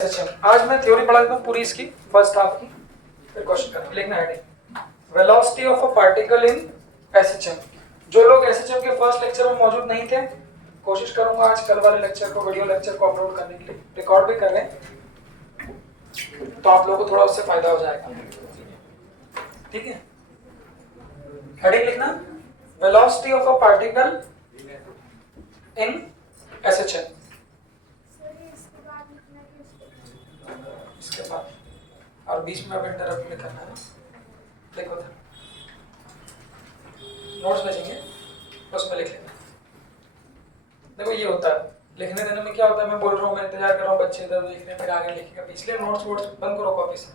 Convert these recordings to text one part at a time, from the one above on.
अच्छा, आज मैं थ्योरी पढ़ा देता हूँ पूरी इसकी फर्स्ट हाफ की, फिर क्वेश्चन करना। लिखना heading velocity of a particle in SHM. जो लोग एसएचएम के फर्स्ट लेक्चर में मौजूद नहीं थे, कोशिश करूंगा आज कल वाले लेक्चर को, वीडियो लेक्चर को अपलोड करने के लिए, रिकॉर्ड भी कर लें तो आप लोगों को थोड़ा उससे फायदा हो जाएगा। ठीक है, हेडिंग लिखना velocity of a particle in SHM. इसके बाद और बीच में अब इंटरप्ट नहीं करना है। देखो था नोट्स भेजेंगे उसमें लिख लेना। देखो ये होता है लिखने देने में क्या होता है, मैं बोल रहा हूँ, मैं इंतजार कर रहा हूँ, बच्चे इधर लिखने पर आगे लिखेगा, इसलिए नोट्स वोट्स बंद करो कॉपी से।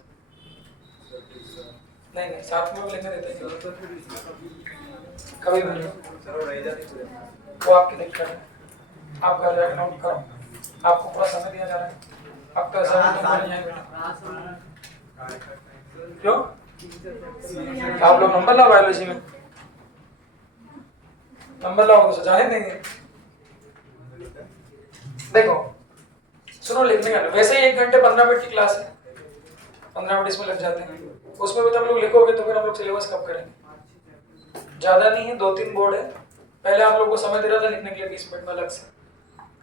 नहीं साथ में लिखने देते हैं कभी भी, वो आपकी दिक्कत है। आप घर जाकर नोट करो, आपको पूरा समय दिया जा रहा है। अब तो ऐसा नहीं है क्यों आप लोग नंबर लाओ बायोलॉजी में, नंबर लाओ तो जाने देंगे। देखो सुनो, लिखने का वैसे ही 1 घंटे 15 मिनट की क्लास है, 15 मिनट इसमें लग जाते हैं, उसमें भी तुम लोग लिखोगे तो फिर हम लोग सिलेबस कब करेंगे। ज्यादा नहीं है, 2-3 बोर्ड है। पहले आप लोगों को समय दे रहा था लिखने के लिए 20 मिनट में अलग से,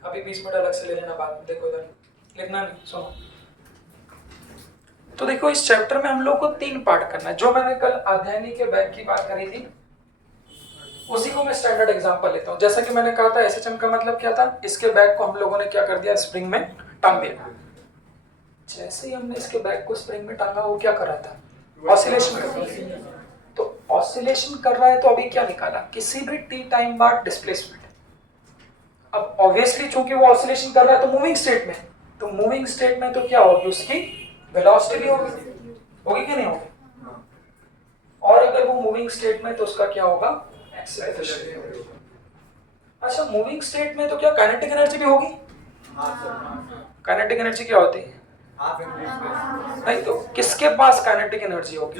अभी 20 मिनट अलग से ले लेना बाद में। देखो इधर लिखना नहीं, सुनो। तो देखो इस चैप्टर में हम लोग को 3 पार्ट करना है। जो मैंने कल अध्ययनी के बैग की बात करी थी उसी को मैं स्टैंडर्ड एग्जांपल लेता हूँ। जैसा कि मैंने कहा था एसएचएम का मतलब क्या था, इसके बैग को हम लोगों ने क्या कर दिया, स्प्रिंग में टांग दिया। जैसे ही हमने इसके बैग को स्प्रिंग में टांगा, वो क्या कर रहा था, ऑसिलेशन कर रहा था। तो ऑसिलेशन कर रहा है तो अभी क्या निकाला, किसी भी टी टाइम बाद डिस्प्लेसमेंट। अब ऑब्वियसली चूंकि वो ऑसिलेशन कर रहा है तो मूविंग स्टेट में, तो मूविंग स्टेट में तो क्या होगी, उसकी वेलोसिटी भी होगी कि नहीं होगी। और अगर वो मूविंग स्टेट में तो उसका क्या होगा, एक्सेलरेशन। अच्छा, मूविंग स्टेट में तो क्या काइनेटिक एनर्जी भी होगी। काइनेटिक एनर्जी क्या होती है, नहीं तो किसके पास काइनेटिक एनर्जी होगी,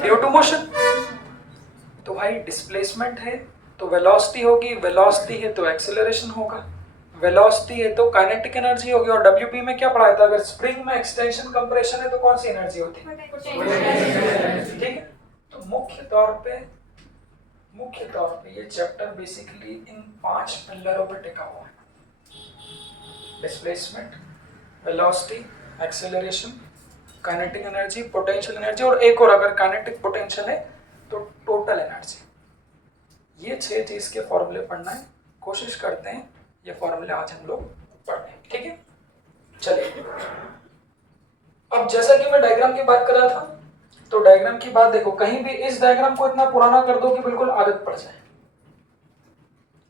ड्यू टू मोशन। तो भाई डिस्प्लेसमेंट है तो वेलोसिटी होगी, वेलोसिटी है तो एक्सेलरेशन होगा, वेलोसिटी है तो काइनेटिक एनर्जी होगी। और डब्ल्यूपी में क्या पढ़ाया था, अगर स्प्रिंग में एक्सटेंशन कंप्रेशन है तो कौन सी एनर्जी होती है, ठीक है। तो मुख्य तौर पे ये चैप्टर बेसिकली इन 5 पिलरों पे टिका हुआ है, displacement, velocity, acceleration, kinetic energy, potential energy, और एक और अगर काइनेटिक पोटेंशियल है तो टोटल एनर्जी। ये 6 चीज के फॉर्मूले पढ़ना है, कोशिश करते हैं ये फॉर्मूले आज हम लोग पढ़ लें, ठीक है। चलिए अब जैसा कि मैं डायग्राम की बात कर रहा था, तो डायग्राम की बात देखो, कहीं भी इस डायग्राम को इतना पुराना कर दो कि बिल्कुल आदत पड़ जाए।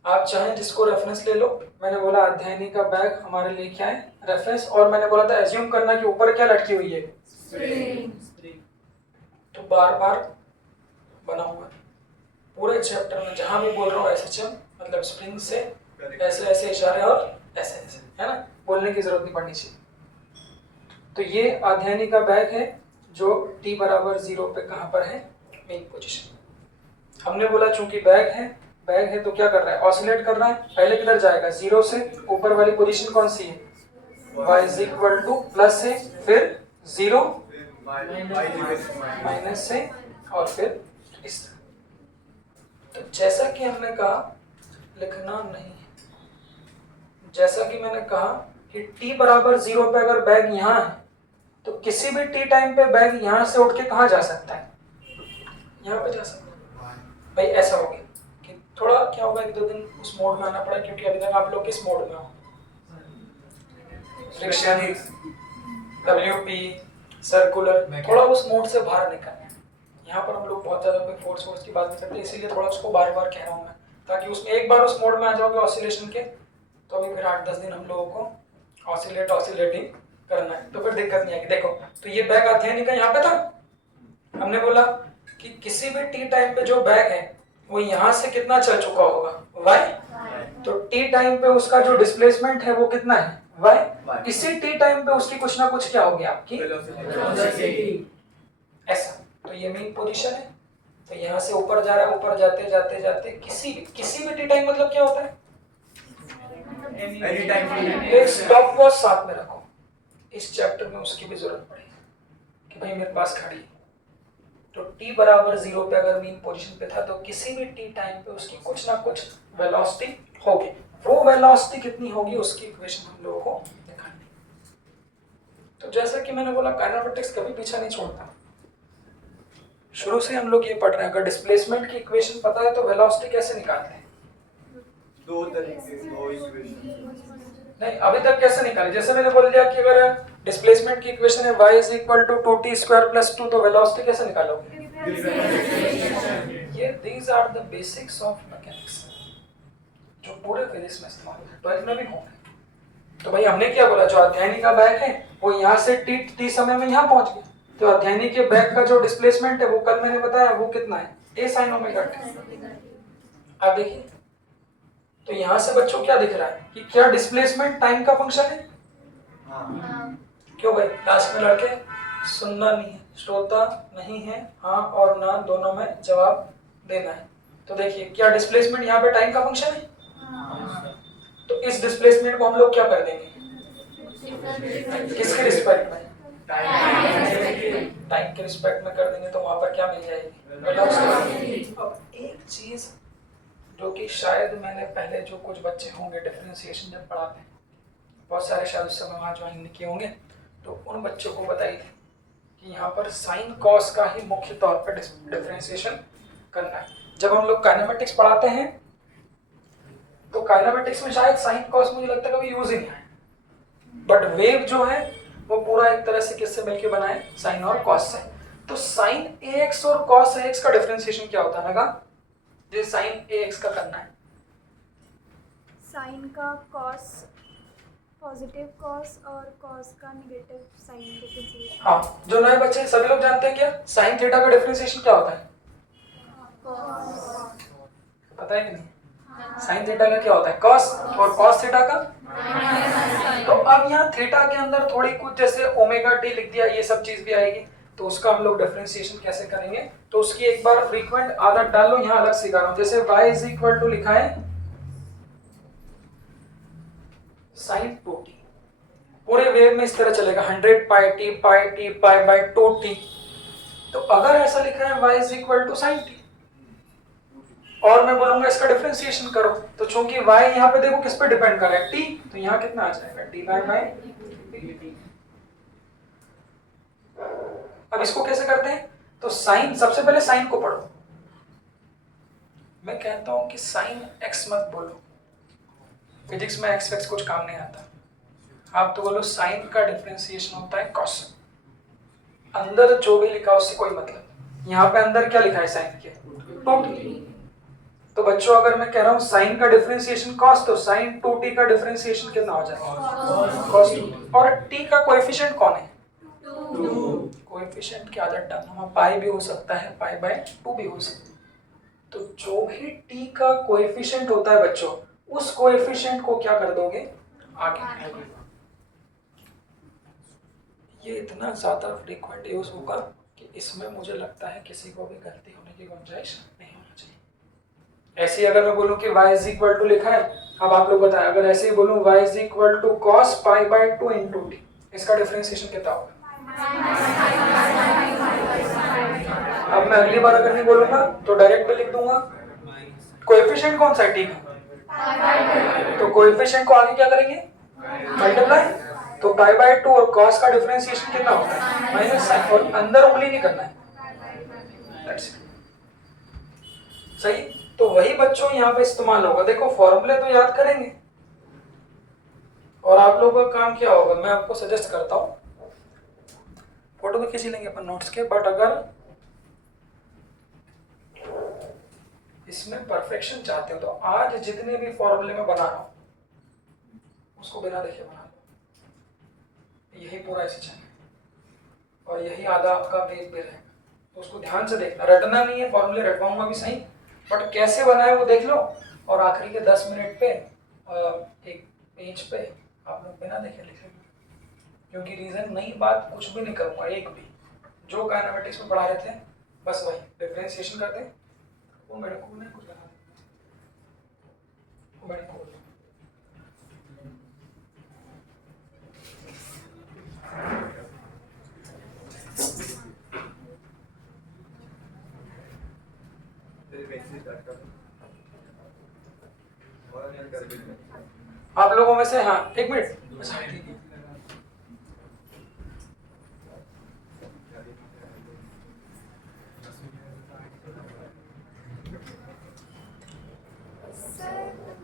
आप चाहें जिसको रेफरेंस ले लो, मैंने बोला अध्ययनी का बैग हमारे लिए क्या है, रेफरेंस। और मैंने बोला था एज्यूम करना कि ऊपर क्या लटकी हुई है, स्प्रिंग। तो बार बार बना हुआ है पूरे चैप्टर में, जहां भी बोल रहा हूँ एसएचएम मतलब स्प्रिंग से ऐसे ऐसे इशारे और ऐसे ऐसे, है ना, बोलने की जरूरत नहीं पड़नी चाहिए। तो ये अध्ययनी का बैग है जो t बराबर 0 पे कहां पर है, मेन पोजीशन। हमने बोला चूंकि बैग है तो क्या कर रहा है, ऑसिलेट कर रहा है। पहले किधर जाएगा, 0 से ऊपर वाली पोजीशन कौन सी है, y is equal two plus से, फिर 0 माइनस से, और फिर इस। तो जैसा कि हमने कहा, लिखना नहीं, जैसा कि मैंने कहा कि t बराबर 0 पे अगर बैग यहाँ है तो किसी भी टी टाइम पे बैग यहाँ से उठ के कहाँ जा सकता है, यहाँ पे जा सकता है। भाई ऐसा हो गया कि थोड़ा क्या होगा, 1-2 दिन उस मोड में आना पड़ा, क्योंकि अभी तक आप लोग किस मोड में हो, फ्रिक्शन, डब्ल्यूपी, सर्कुलर, थोड़ा उस मोड से बाहर निकलना है। यहाँ पर हम लोग बहुत ज्यादा कोई फोर्स की बात नहीं करते, इसीलिए थोड़ा उसको बार बार कह रहा हूँ मैं, ताकि उसमें एक बार उस मोड में आ जाओगे ऑसिलेशन के, तो अभी फिर 8-10 दिन हम लोगों को ऑसिलेटिंग करना है, तो फिर दिक्कत नहीं आएगी। देखो तो ये बैग अध्ययन का यहाँ पे था, हमने बोला कि किसी भी टी टाइम पे जो बैग है वो यहाँ से कितना चल चुका होगा, y। तो टी टाइम पे उसका जो डिस्प्लेसमेंट है वो कितना है, y। इसी टी टाइम पे उसकी कुछ ना कुछ क्या होगी, आपकी ऐसा। तो ये मेन पोजीशन है, तो यहाँ से ऊपर जा रहा है, ऊपर जाते जाते जाते किसी भी टी टाइम मतलब क्या होता है, एक स्टॉप वॉच साथ में रखो। इस चैप्टर में उसकी भी जरूरत पड़ेगी कि भाई मेरे पास खड़ी है, तो t बराबर 0 पे अगर मीन पोजीशन पे था तो किसी भी t टाइम पे उसकी कुछ ना कुछ वेलोसिटी होगी। वो वेलोसिटी कितनी होगी उसकी इक्वेशन हम लोगों को निकालनी। तो जैसा कि मैंने बोला काइनेमेटिक्स कभी पीछा नहीं छोड़ता, शुरू से हम लोग ये पढ़ रहे हैं। अगर डिस्प्लेसमेंट की इक्वेशन पता है तो वेलोसिटी कैसे निकालते हैं? दो इक्वेशन नहीं, अभी तक कैसे निकाले? जैसे मैंने बोल दिया कि अगर डिस्प्लेसमेंट की इक्वेशन है y is equal to 2t square plus 2, तो वेलोसिटी कैसे निकालोगे? ये these are the basics of mechanics जो पूरे फिजिक्स में इस्तेमाल होते हैं, 12th में भी होंगे। तो भाई हमने क्या बोला, जो अध्ययनी का बैग है वो यहाँ से t समय में यहाँ पहुंच गया, तो अध्ययनी के बैग का जो डिस्प्लेसमेंट है वो कल मैंने बताया वो कितना है, a sin ओमेगा t। अब देखिए तो यहाँ से बच्चों क्या दिख रहा है कि क्या डिस्प्लेसमेंट टाइम का फंक्शन है? क्यों भाई क्लास में लड़के सुनना नहीं है, श्रोता नहीं है, हाँ और ना दोनों में जवाब देना है। तो देखिए क्या डिस्प्लेसमेंट यहाँ पे टाइम का फंक्शन है? तो इस डिस्प्लेसमेंट को हम लोग क्या कर देंगे, किसके रिस्पेक्ट में? टाइम के रिस्पेक्ट में कर देंगे, तो वहां पर क्या मिल जाएगी, वेलोसिटी। अब एक चीज जो कि शायद मैंने पहले जो कुछ बच्चे होंगे डिफरेंशिएशन जब पढ़ाते हैं, बहुत सारे शायद उस समय वहाँ ज्वाइन नहीं किए होंगे, तो उन बच्चों को बताई थी कि यहाँ पर साइन कॉस का ही मुख्य तौर पर डिफरेंशिएशन करना है। जब हम लोग काइनेमेटिक्स पढ़ाते हैं तो काइनेमेटिक्स में शायद साइन कॉस मुझे लगता है कभी यूज ही नहीं आया, बट वेव जो है वो पूरा एक तरह से किससे मिलके बना है, साइन और कॉस से। तो साइन ax और कॉस ax का डिफरेंशिएशन क्या होता है? जो साइन ax का करना है, साइन का कॉस पॉजिटिव कॉस और कॉस का नेगेटिव साइन डिफरेंशिएशन। हाँ जो नए बच्चे सभी लोग जानते हैं क्या साइन थीटा का डिफरेंशिएशन क्या होता है? पता है कि नहीं? साइन थीटा का क्या होता है, कॉस, और कॉस थीटा का। तो अब यहाँ थीटा के अंदर थोड़ी कुछ जैसे ओमेगा टी लिख दिया, ये सब चीज भी आएगी, तो उसका हम लोग डिफरेंशिएशन कैसे करेंगे? तो उसकी एक बार फ्रीक्वेंट आदत डाल लो, यहाँ अलग सिखा रहा हूँ। जैसे y इज इक्वल टू लिखा है साइन 2t, पूरे वेव में इस तरह चलेगा 100 pi T pi by 2t। तो अगर ऐसा लिखा है y is equal to sine T और मैं बोलूंगा इसका डिफरेंशिएशन करो, तो चूंकि y यहाँ पे देखो किस पे डिपेंड कर रहा है, t, तो यहाँ कितना आ जाएगा डी बाय dt। अब इसको कैसे करते हैं? तो साइन, सबसे पहले साइन को पढ़ो। मैं कहता हूं कि साइन x मत बोलो, फिजिक्स में x कुछ काम नहीं आता। आप तो बोलो साइन का डिफरेंशिएशन होता है कॉस। अंदर जो भी लिखा उससे कोई मतलब। यहाँ पे अंदर क्या लिखा है साइन के, 2t। तो बच्चों अगर मैं कह रहा हूँ साइन का डिफरेंशिएशन कॉस, तो साइन 2t का डिफरेंशिएशन कितना हो जाएगा, कॉस 2t। और t का कोएफिशिएंट कौन है, 2। कोएफिशिएंट की आदत डालना, पाई भी हो सकता है, पाई बाय 2 भी हो सकता है। तो जो भी t का कोएफिशिएंट होता है बच्चों, उस कोएफिशिएंट को क्या कर दोगे, आगे। ये इतना ज्यादा फ्रीक्वेंट यूज होगा कि इसमें मुझे लगता है किसी को भी गलती होने की गुंजाइश नहीं होनी चाहिए। ऐसे ही अगर मैं बोलूं कि y इज इक्वल टू लिखा है, अब आप लोग बताएं, अगर ऐसे ही बोलूं y is equal to cos pi by 2 into t, इसका डिफरेंशिएशन कितना होगा? अब मैं अगली बार अगर नहीं बोलूंगा तो डायरेक्ट भी लिख दूंगा। कोएफिशिएंट कौन सा है, t का, तो कोएफिशिएंट को आगे क्या करेंगे, मल्टीप्लाई। तो पाई बाय 2 और cos का डिफरेंशिएशन कितना होता है, माइनस साइन, और अंदर उंगली नहीं करना है। सही, तो वही बच्चों यहाँ पे इस्तेमाल होगा। देखो फॉर्मूले तो याद करेंगे, और आप लोगों का काम क्या होगा, मैं आपको सजेस्ट करता हूँ, फोटो भी खींच लेंगे अपन नोट्स के, बट अगर इसमें परफेक्शन चाहते हो तो आज जितने भी फॉर्मूले में बना रहा हूँ उसको बिना देखे बना लो, यही पूरा इसी चैनल और यही आधा आपका वेद पे रहेगा। तो उसको ध्यान से देखना, रटना नहीं है, फॉर्मूले रटवाऊंगा भी सही, बट कैसे बनाए वो देख लो, और आखिरी के 10 मिनट पे एक पेज पे आप लोग बिना देखे लिखेंगे, क्योंकि रीजन नई बात कुछ भी नहीं करूँगा, एक भी जो काइनेमेटिक्स में पढ़ा रहे थे बस वही डिफरेंशिएशन करते, वो मेरे को नहीं कुछ लगा, मेरे को और मैं कर देता हूँ। आप लोगों में से, हाँ एक मिनट, सर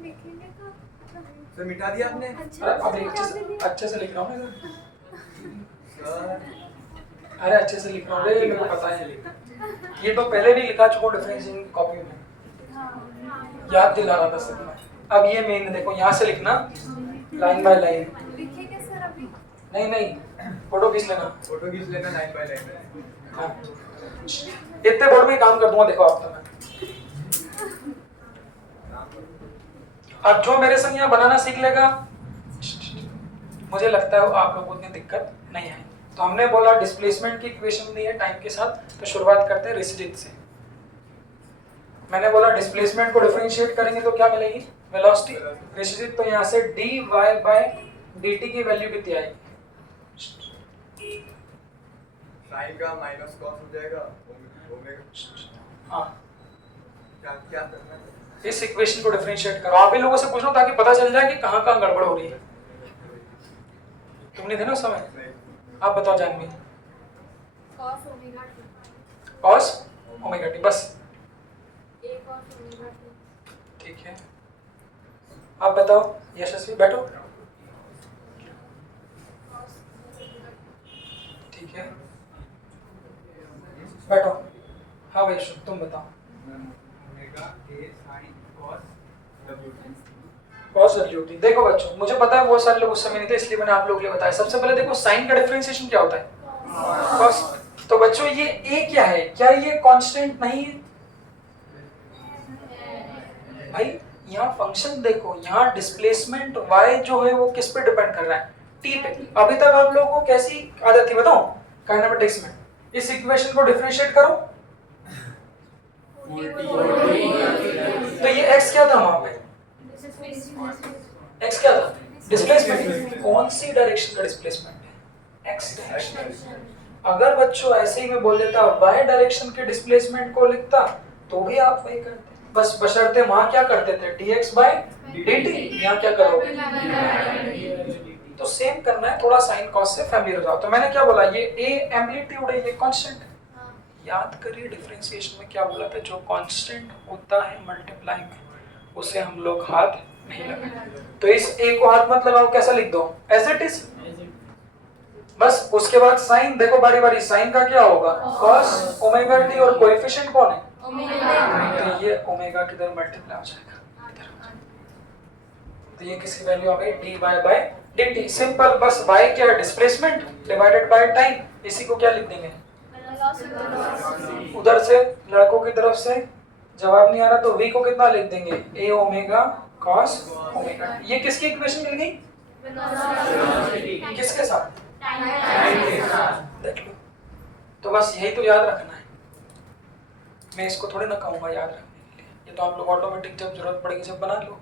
लिखने का सर मिटा दिया आपने? अच्छा अरे अब अच्छा अच्छे से लिख रहा हूँ मैं। सर अरे अच्छे से लिख रहा हूँ, ये मेरे को पता है, ये तो पहले भी लिखा चुका हूँ डिफरेंशिएशन कॉपी में, याद दिला रहा था सर मैं। अब ये मेन देखो, यहाँ से लिखना लाइन बाय लाइन, लिखेंगे सर अभी? नहीं फोटो खींच लेना। फोटो खींच लेना लाइन बाय लाइन। हाँ इतने बोर्ड में काम कर दूंगा, देखो आप तो मैं। अब जो मेरे संग यहाँ बनाना सीख लेगा, मुझे लगता है वो आप लोगों को इतनी दिक्कत नहीं है। तो हमने बोला डिस्प्लेसमेंट की इक्वेशन दी है टाइम के साथ, तो शुरुआत करते हैं रेसिड्यूट से। मैंने बोला डिस्प्लेसमेंट को डिफरेंशिएट करेंगे तो क्या मिलेगी, वेलोसिटी। रेसिड्यूट तो यहाँ से dy by dt की वैल्यू कितनी आएगी, साइन का माइनस कॉस हो जाएगा ओमेगा। हाँ क्या क्या करना है? इस इक्वेशन को डिफरेंशिएट करो। आप ही लोगों से पूछो ताकि पता चल जाए कि कहाँ कहाँ गड़बड़ हो रही है। तुमने थे ना उस समय, नहीं। आप बताओ Janvi. cos omega t cos omega T, बस a cos ओमेगा t ठीक है। आप बताओ यशस्वी, बैठो, ठीक है बैठो। हाँ भाई शुभ, तुम बताओ। cos WT. देखो बच्चों, मुझे पता है बहुत सारे लोग उस समय नहीं थे, इसलिए मैंने आप लोगों के लिए बताया। सबसे पहले देखो साइन का डिफरेंशिएशन क्या होता है, cos। तो बच्चों ये a क्या है, क्या ये कांस्टेंट नहीं है भाई? यहाँ फंक्शन देखो, यहाँ डिस्प्लेसमेंट y जो है वो किस पे डिपेंड कर रहा है, t पे। अभी तक आप लोगों को कैसी आदत थी बताओ काइनेमेटिक्स में, इस इक्वेशन को डिफरेंशिएट करो तो ये x क्या था वहां पे, x क्या था, डिस्प्लेसमेंट। कौन सी डायरेक्शन का डिस्प्लेसमेंट है, x डायरेक्शन। अगर बच्चों ऐसे ही मैं बोल देता y डायरेक्शन के डिस्प्लेसमेंट को लिखता तो भी आप वही करते, बस बशर्ते वहां क्या करते थे dx by dt, यहाँ क्या करोगे। तो सेम करना है, थोड़ा साइन कॉस से फैमिलियर हो जाओ। तो मैंने क्या बोला, ये a एम्पलीट्यूड है, ये कांस्टेंट। याद करिए डिफरेंशिएशन में क्या बोला था, जो कांस्टेंट होता है मल्टीप्लाई में उसे हम लोग हाथ नहीं लगाएंगे। तो इस a को हाथ मत लगाओ, कैसा लिख दो, एज इट इज। बस उसके बाद साइन देखो बारी बारी, साइन का क्या होगा cos ओमेगा t, और कोएफिशिएंट कौन है तो ये ओमेगा किधर मल्टीप्लाई हो जाएगा, तो ये किसकी वैल्यू आ गई, dy by dt। सिंपल, बस y क्या है, डिस्प्लेसमेंट डिवाइडेड बाय टाइम। इसी को क्या लिख देंगे, उधर से लड़कों की तरफ से जवाब नहीं आ रहा तो v को कितना लिख देंगे, a omega cos omega t। ये किसकी इक्वेशन मिल गई, किसके साथ, देख लो। तो बस यही तो याद रखना है, मैं इसको थोड़ी ना कहूँगा याद रखने के लिए, ये तो आप लोग ऑटोमेटिक जब जरूरत पड़ेगी जब बना लो।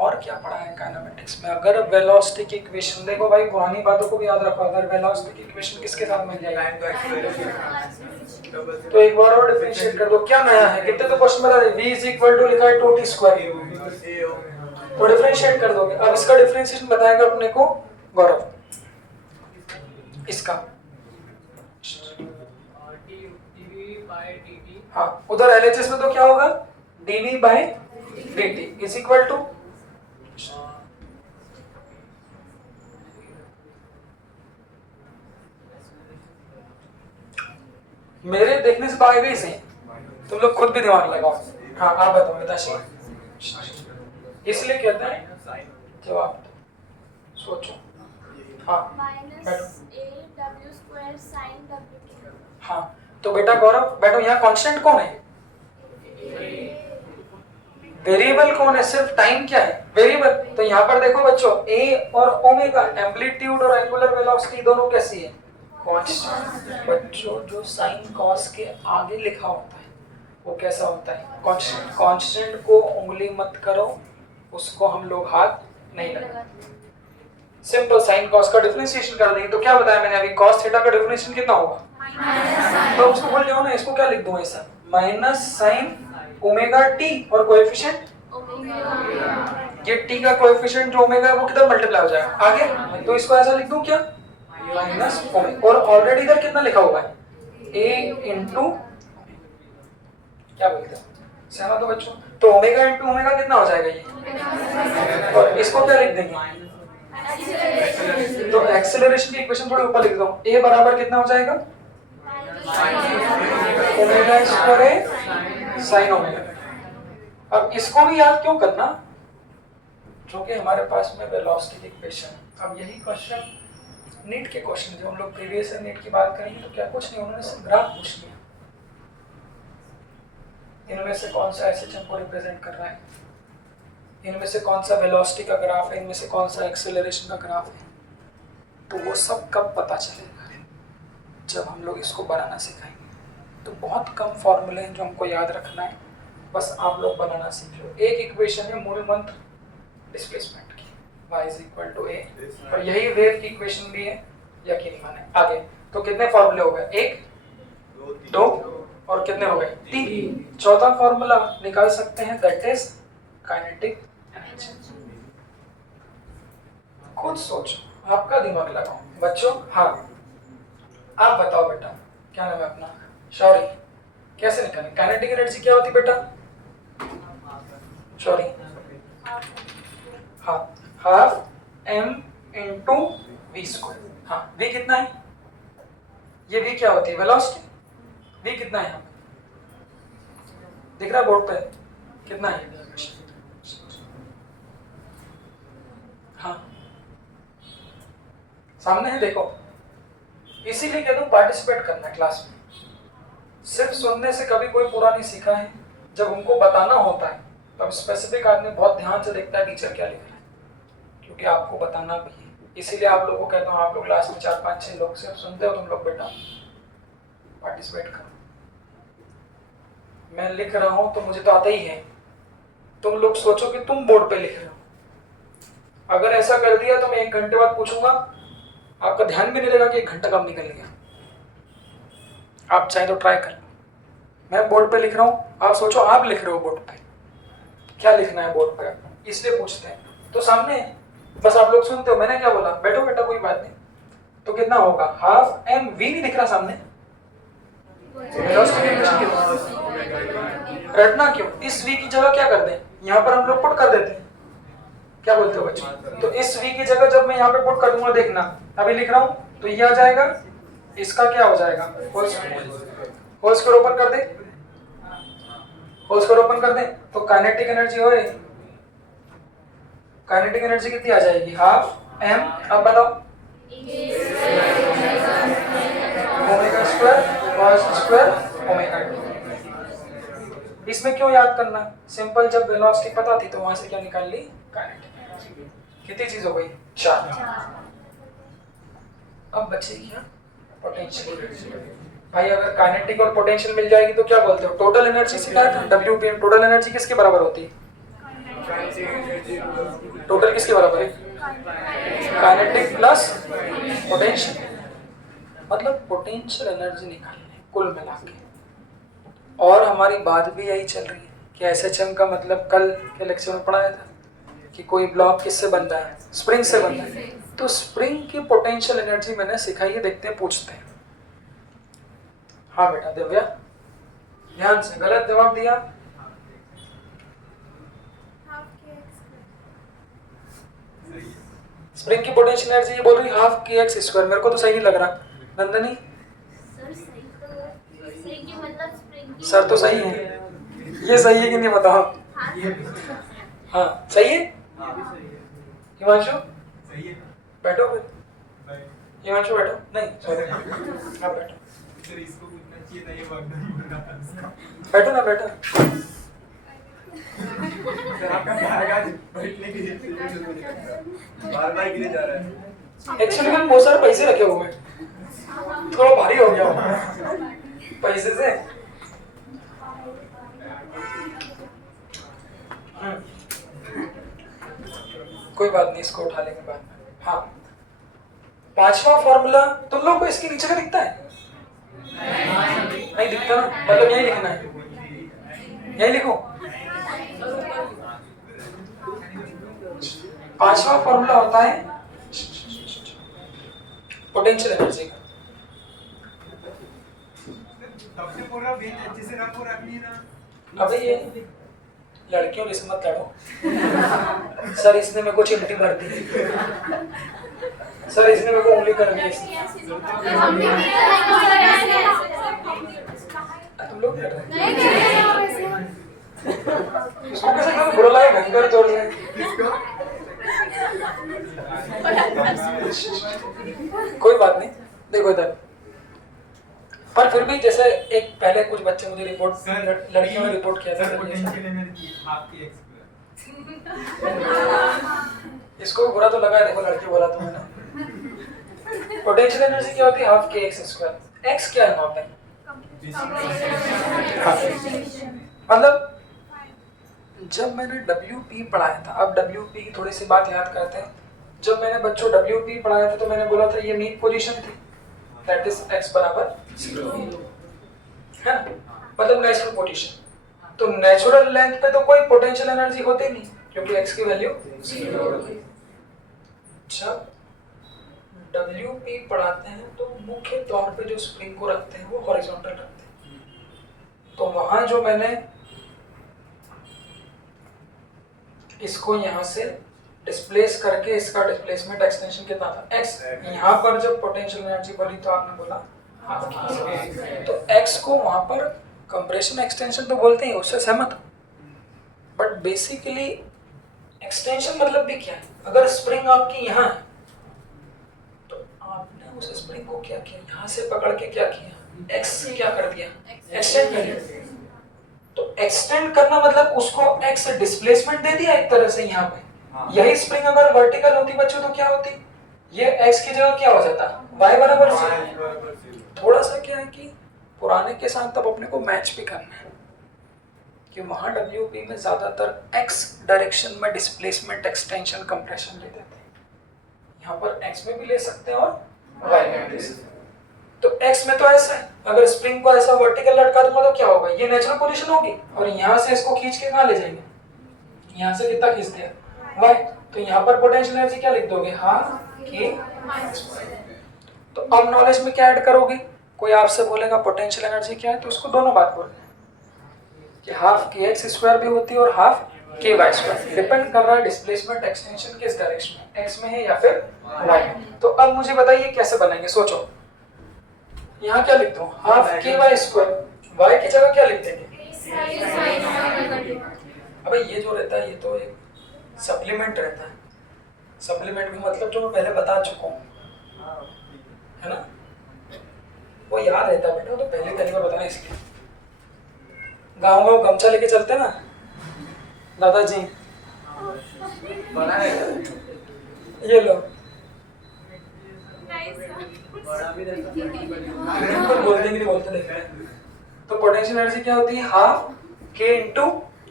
और क्या पढ़ा है काइनेमेटिक्स में, अगर वेलोसिटी की इक्वेशन देखो भाई, पुरानी बातों को भी याद रखो। अगर वेलोसिटी की इक्वेशन किसके साथ मिल जाएगी, तो एक बार और डिफरेंशिएट कर दो। क्या नया है, कितने तो क्वेश्चन बता दे, v इज इक्वल टू लिखा है 2t स्क्वायर, तो डिफरेंशिएट कर दोगे। अब इसका डिफरेंशिएशन बताएगा अपने को गौरव, इसका हाँ उधर एलएचएस में तो क्या होगा, dv by dt is equal to मेरे देखने से पाएगा ही सही, तुम लोग खुद भी दिमाग लगाओ। हाँ आप बताओ मिताशी, इसलिए कहते हैं जवाब सोचो। हाँ minus a w square sine w। हाँ तो बेटा गौरव बैठो, यहाँ कांस्टेंट कौन है, वेरिएबल कौन है, सिर्फ टाइम क्या है, वेरिएबल। तो यहाँ पर देखो बच्चों, a और ओमेगा एम्पलीट्यूड और एंगुलर वेलोसिटी दोनों कैसी है, कांस्टेंट। बच्चों जो साइन कॉस के आगे लिखा होता है वो कैसा होता है, कांस्टेंट। कांस्टेंट को उंगली मत करो, उसको हम लोग हाथ नहीं लगाते। सिंपल साइन कॉस का डिफरेंशिएशन कर देंगे तो क्या बताया मैंने अभी, कॉस थीटा का डिफरेंशिएशन कितना होगा, तो उसको भूल जाओ ना, इसको क्या लिख दूं ऐसा, माइनस साइन ओमेगा टी और कोएफिशिएंट ये टी का कोएफिशिएंट जो ओमेगा है वो किधर मल्टीप्लाई हो जाएगा आगे, तो इसको ऐसा लिख दूं क्या माइनस ओमेगा, और ऑलरेडी इधर कितना लिखा हुआ है a इंटू क्या बोलते हैं सहमत हो बच्चों, तो ओमेगा इंटू ओमेगा कितना हो जाएगा ये, और इसको क्या लिख देंगे तो एक्सेलरेशन की इक्वेशन थोड़ी ऊपर लिख दो, a बराबर कितना हो जाएगा ओमेगा स्क्वायर ए साइन ओमेगा। अब इसको भी याद क्यों करना, क्योंकि हमारे पास में वेलोसिटी की इक्वेशन, अब यही क्वेश्चन नीट के क्वेश्चन जो हम लोग प्रीवियस नीट की बात करेंगे तो क्या कुछ नहीं, उन्होंने सिर्फ ग्राफ पूछ लिया, इनमें से कौन सा एसएचएम को रिप्रेजेंट कर रहा है, इनमें से कौन सा वेलोसिटी का ग्राफ है, इनमें से कौन सा एक्सेलरेशन का ग्राफ है, तो वो सब कब पता चलेगा जब हम लोग इसको बनाना सिखाएंगे। तो बहुत कम फॉर्मूले हैं जो हमको याद रखना है, बस आप लोग बनाना सीख लो। एक इक्वेशन है मूल मंत्र डिस्प्लेसमेंट की y is equal to a, और यही वेव की इक्वेशन भी है, यकीन माने। आगे तो कितने फॉर्मूले हो गए, एक दो और कितने हो गए, तीन। चौथा फॉर्मूला निकाल सकते हैं, दैट इज काइनेटिक एनर्जी। खुद सोचो, आपका दिमाग लगाओ बच्चों। हाँ आप बताओ बेटा, क्या नाम है अपना, शौरी, कैसे निकालें काइनेटिक एनर्जी, क्या होती बेटा शौरी, हाँ half M into V square. हाँ वी कितना है, ये वी क्या होती है वेलोसिटी, वी कितना है यहाँ दिख रहा है बोर्ड पे कितना है, हाँ सामने है देखो, इसीलिए कहता हूँ पार्टिसिपेट करना है क्लास में। सिर्फ सुनने से कभी कोई पूरा नहीं सीखा है, जब हमको बताना होता है तब स्पेसिफिक आदमी बहुत ध्यान से देखता है टीचर क्या लिख रहा है, क्योंकि आपको बताना भी है। इसीलिए आप लोगों को कहता हूँ, आप लोग क्लास में 4-5-6 लोग सिर्फ सुनते हो, तुम लोग बेटा पार्टिसिपेट करो। मैं लिख रहा हूँ तो मुझे तो आता ही है, तुम लोग सोचो कि तुम बोर्ड पे लिख रहे हो, अगर ऐसा कर दिया तो मैं 1 घंटे बाद पूछूंगा, आपका ध्यान भी नहीं रहेगा कि 1 घंटा कब निकल गया। आप चाहे तो ट्राई कर लो, मैं बोर्ड पे लिख रहा हूँ, आप सोचो आप लिख रहे हो बोर्ड पे, क्या लिखना है बोर्ड पे, इसलिए पूछते हैं। तो सामने बस आप लोग सुनते हो, मैंने क्या बोला, बैठो बेटा कोई बात नहीं, तो कितना होगा हाफ एम वी नहीं दिख रहा सामने, रटना क्यों, इस वी की जगह क्या कर दें, यहाँ पर हम लोग पुट कर देते हैं, क्या बोलते हो बच्चे, तो इस वी की जगह जब मैं यहाँ पे पुट कर दूंगा, देखना अभी लिख रहा हूँ तो ये आ जाएगा, इसका क्या हो जाएगा होल स्क्वायर ओपन कर दे, होल स्क्वायर ओपन कर दे, तो काइनेटिक एनर्जी होए, काइनेटिक एनर्जी कितनी आ जाएगी हाफ एम, अब बताओ omega square cos square omega T. इसमें क्यों याद करना, सिंपल, जब वेलोसिटी पता थी तो वहां से क्या निकाल ली काइनेटिक एनर्जी। कितनी चीज हो गई 4। अब बचेगी क्या पोटेंशियल। भाई अगर काइनेटिक और पोटेंशियल मिल जाएगी तो क्या बोलते हो, टोटल एनर्जी सिखाया था WPM, टोटल एनर्जी किसके बराबर होती है, टोटल किसके बराबर है, काइनेटिक प्लस पोटेंशियल, मतलब पोटेंशियल एनर्जी निकालनी है कुल मिला के। और हमारी बात भी यही चल रही है कि एसएचएम का मतलब कल के लेक्चर में पढ़ाया था कि कोई ब्लॉक किससे बन रहा है, स्प्रिंग से बन रहा है, तो स्प्रिंग की पोटेंशियल एनर्जी मैंने सिखाई है, देखते हैं पूछते हैं। हाँ बेटा दिव्या ध्यान से, गलत जवाब दिया, स्प्रिंग की पोटेंशियल एनर्जी ये बोल रही हाफ के एक्स स्क्वायर, मेरे को तो सही नहीं लग रहा। नंदनी सर तो सही है, ये सही है कि नहीं बताओ, हाँ सही है, हिमांशु बैठो फिर, हिमांशु बैठो, नहीं सॉरी आप बैठो, बैठो ना बैठो, बार-बार गिरे जा रहा है। एक्चुअली में बहुत सारे पैसे रखे हुए हैं, थोड़ा भारी हो गया पैसे से। कोई बात नहीं, इसको उठा लेंगे बाद में। हाँ 5वां फॉर्मूला तुम लोग को इसके नीचे का दिखता है, नहीं दिखता ना, मतलब यही लिखना है, यही लिखूं? पांचवा फॉर्मूला होता है पोटेंशियल एनर्जी का। तब से पूरा बीच अच्छे से रखो रखनी ना। अबे ये लड़कियों जैसे मत लड़ो। सर इसने मेरे को चिमटी भर दी, सर इसने मेरे को उंगली कर दी। तुम लोग लड़ रहे हो? इसको कैसे बुरा लगा? भयंकर जोर से। कोई बात नहीं, देखो इधर। पर फिर भी जैसे एक पहले कुछ बच्चे मुझे रिपोर्ट, लड़कियों ने रिपोर्ट किया था। इसको बुरा तो लगा है, देखो लड़की बोला तो मैंने। पोटेंशियल एनर्जी क्या होती है? हाफ के एक्स स्क्वायर। एक्स क्या है वहां पे? मतलब जब मैंने WP पढ़ाया था, अब WP की थोड़ी सी बात याद करते हैं। जब मैंने बच्चों WP पढ़ाया था तो मैंने बोला था ये मीन पोजीशन थी, दैट इज x बराबर 0 है ना, मतलब नेचुरल पोजीशन। तो नेचुरल लेंथ पे तो कोई पोटेंशियल एनर्जी होती नहीं क्योंकि x की वैल्यू 0 होती है। जब WP पढ़ाते हैं तो मुख्य तौर पे जो स्प्रिंग को रखते हैं वो हॉरिजॉन्टल रखते हैं। तो वहां जो मैंने इसको यहाँ से डिस्प्लेस करके इसका डिस्प्लेसमेंट एक्सटेंशन कितना था? x। यहाँ पर जब पोटेंशियल एनर्जी बोली तो आपने बोला तो x को वहां पर कंप्रेशन एक्सटेंशन तो बोलते हैं, उससे सहमत। बट बेसिकली एक्सटेंशन मतलब भी क्या है? अगर स्प्रिंग आपकी यहाँ है तो आपने उस स्प्रिंग को क्या किया? यहाँ से पकड़ के क्या किया? x क्या कर दिया? एक्सटेंड कर दिया। तो एक्सटेंड करना मतलब उसको x डिस्प्लेसमेंट दे दिया एक तरह से यहाँ पे। यही स्प्रिंग अगर वर्टिकल होती बच्चों तो क्या होती? ये x की जगह क्या हो जाता? y बराबर 0। थोड़ा सा क्या है कि पुराने के साथ तब अपने को मैच भी करना है कि वहां WP में ज्यादातर x डायरेक्शन में डिस्प्लेसमेंट एक्सटेंशन कंप्रेशन ले देते हैं। यहाँ पर x में भी ले सकते हैं और y में भी ले सकते हैं। तो x में तो ऐसा है, अगर स्प्रिंग को ऐसा वर्टिकल लटका दूंगा तो क्या होगा? ये नेचुरल पोजीशन होगी और यहाँ से इसको खींच के कहाँ ले जाएंगे? यहाँ से कितना खींच दिया? y। तो यहाँ पर पोटेंशियल एनर्जी क्या लिख दोगे? हाफ के। तो अब नॉलेज में क्या ऐड करोगे? कोई आपसे बोलेगा पोटेंशियल एनर्जी क्या है तो उसको दोनों बात बोलना कि हाफ के एक्स स्क्वायर भी होती है और हाफ के वाई स्क्वायर। डिपेंड कर रहा है डिस्प्लेसमेंट एक्सटेंशन किस डायरेक्शन में, x में है या फिर y में। तो अब मुझे बताइए कैसे बनाएंगे? सोचो, यहाँ क्या लिख दूं? हाफ के वाई स्क्वायर। y की जगह क्या लिख देंगे? अबे ये जो रहता है ये तो एक सप्लीमेंट रहता है। सप्लीमेंट का मतलब जो मैं पहले बता चुका हूँ, है ना, वो याद रहता है बेटा। तो पहली बार बताना इसलिए। गाँव गमछा लेके चलते ना दादाजी, ये लो बोलते नहीं बोलते देखते। तो पोटेंशियल एनर्जी क्या होती है? हाफ के इंटू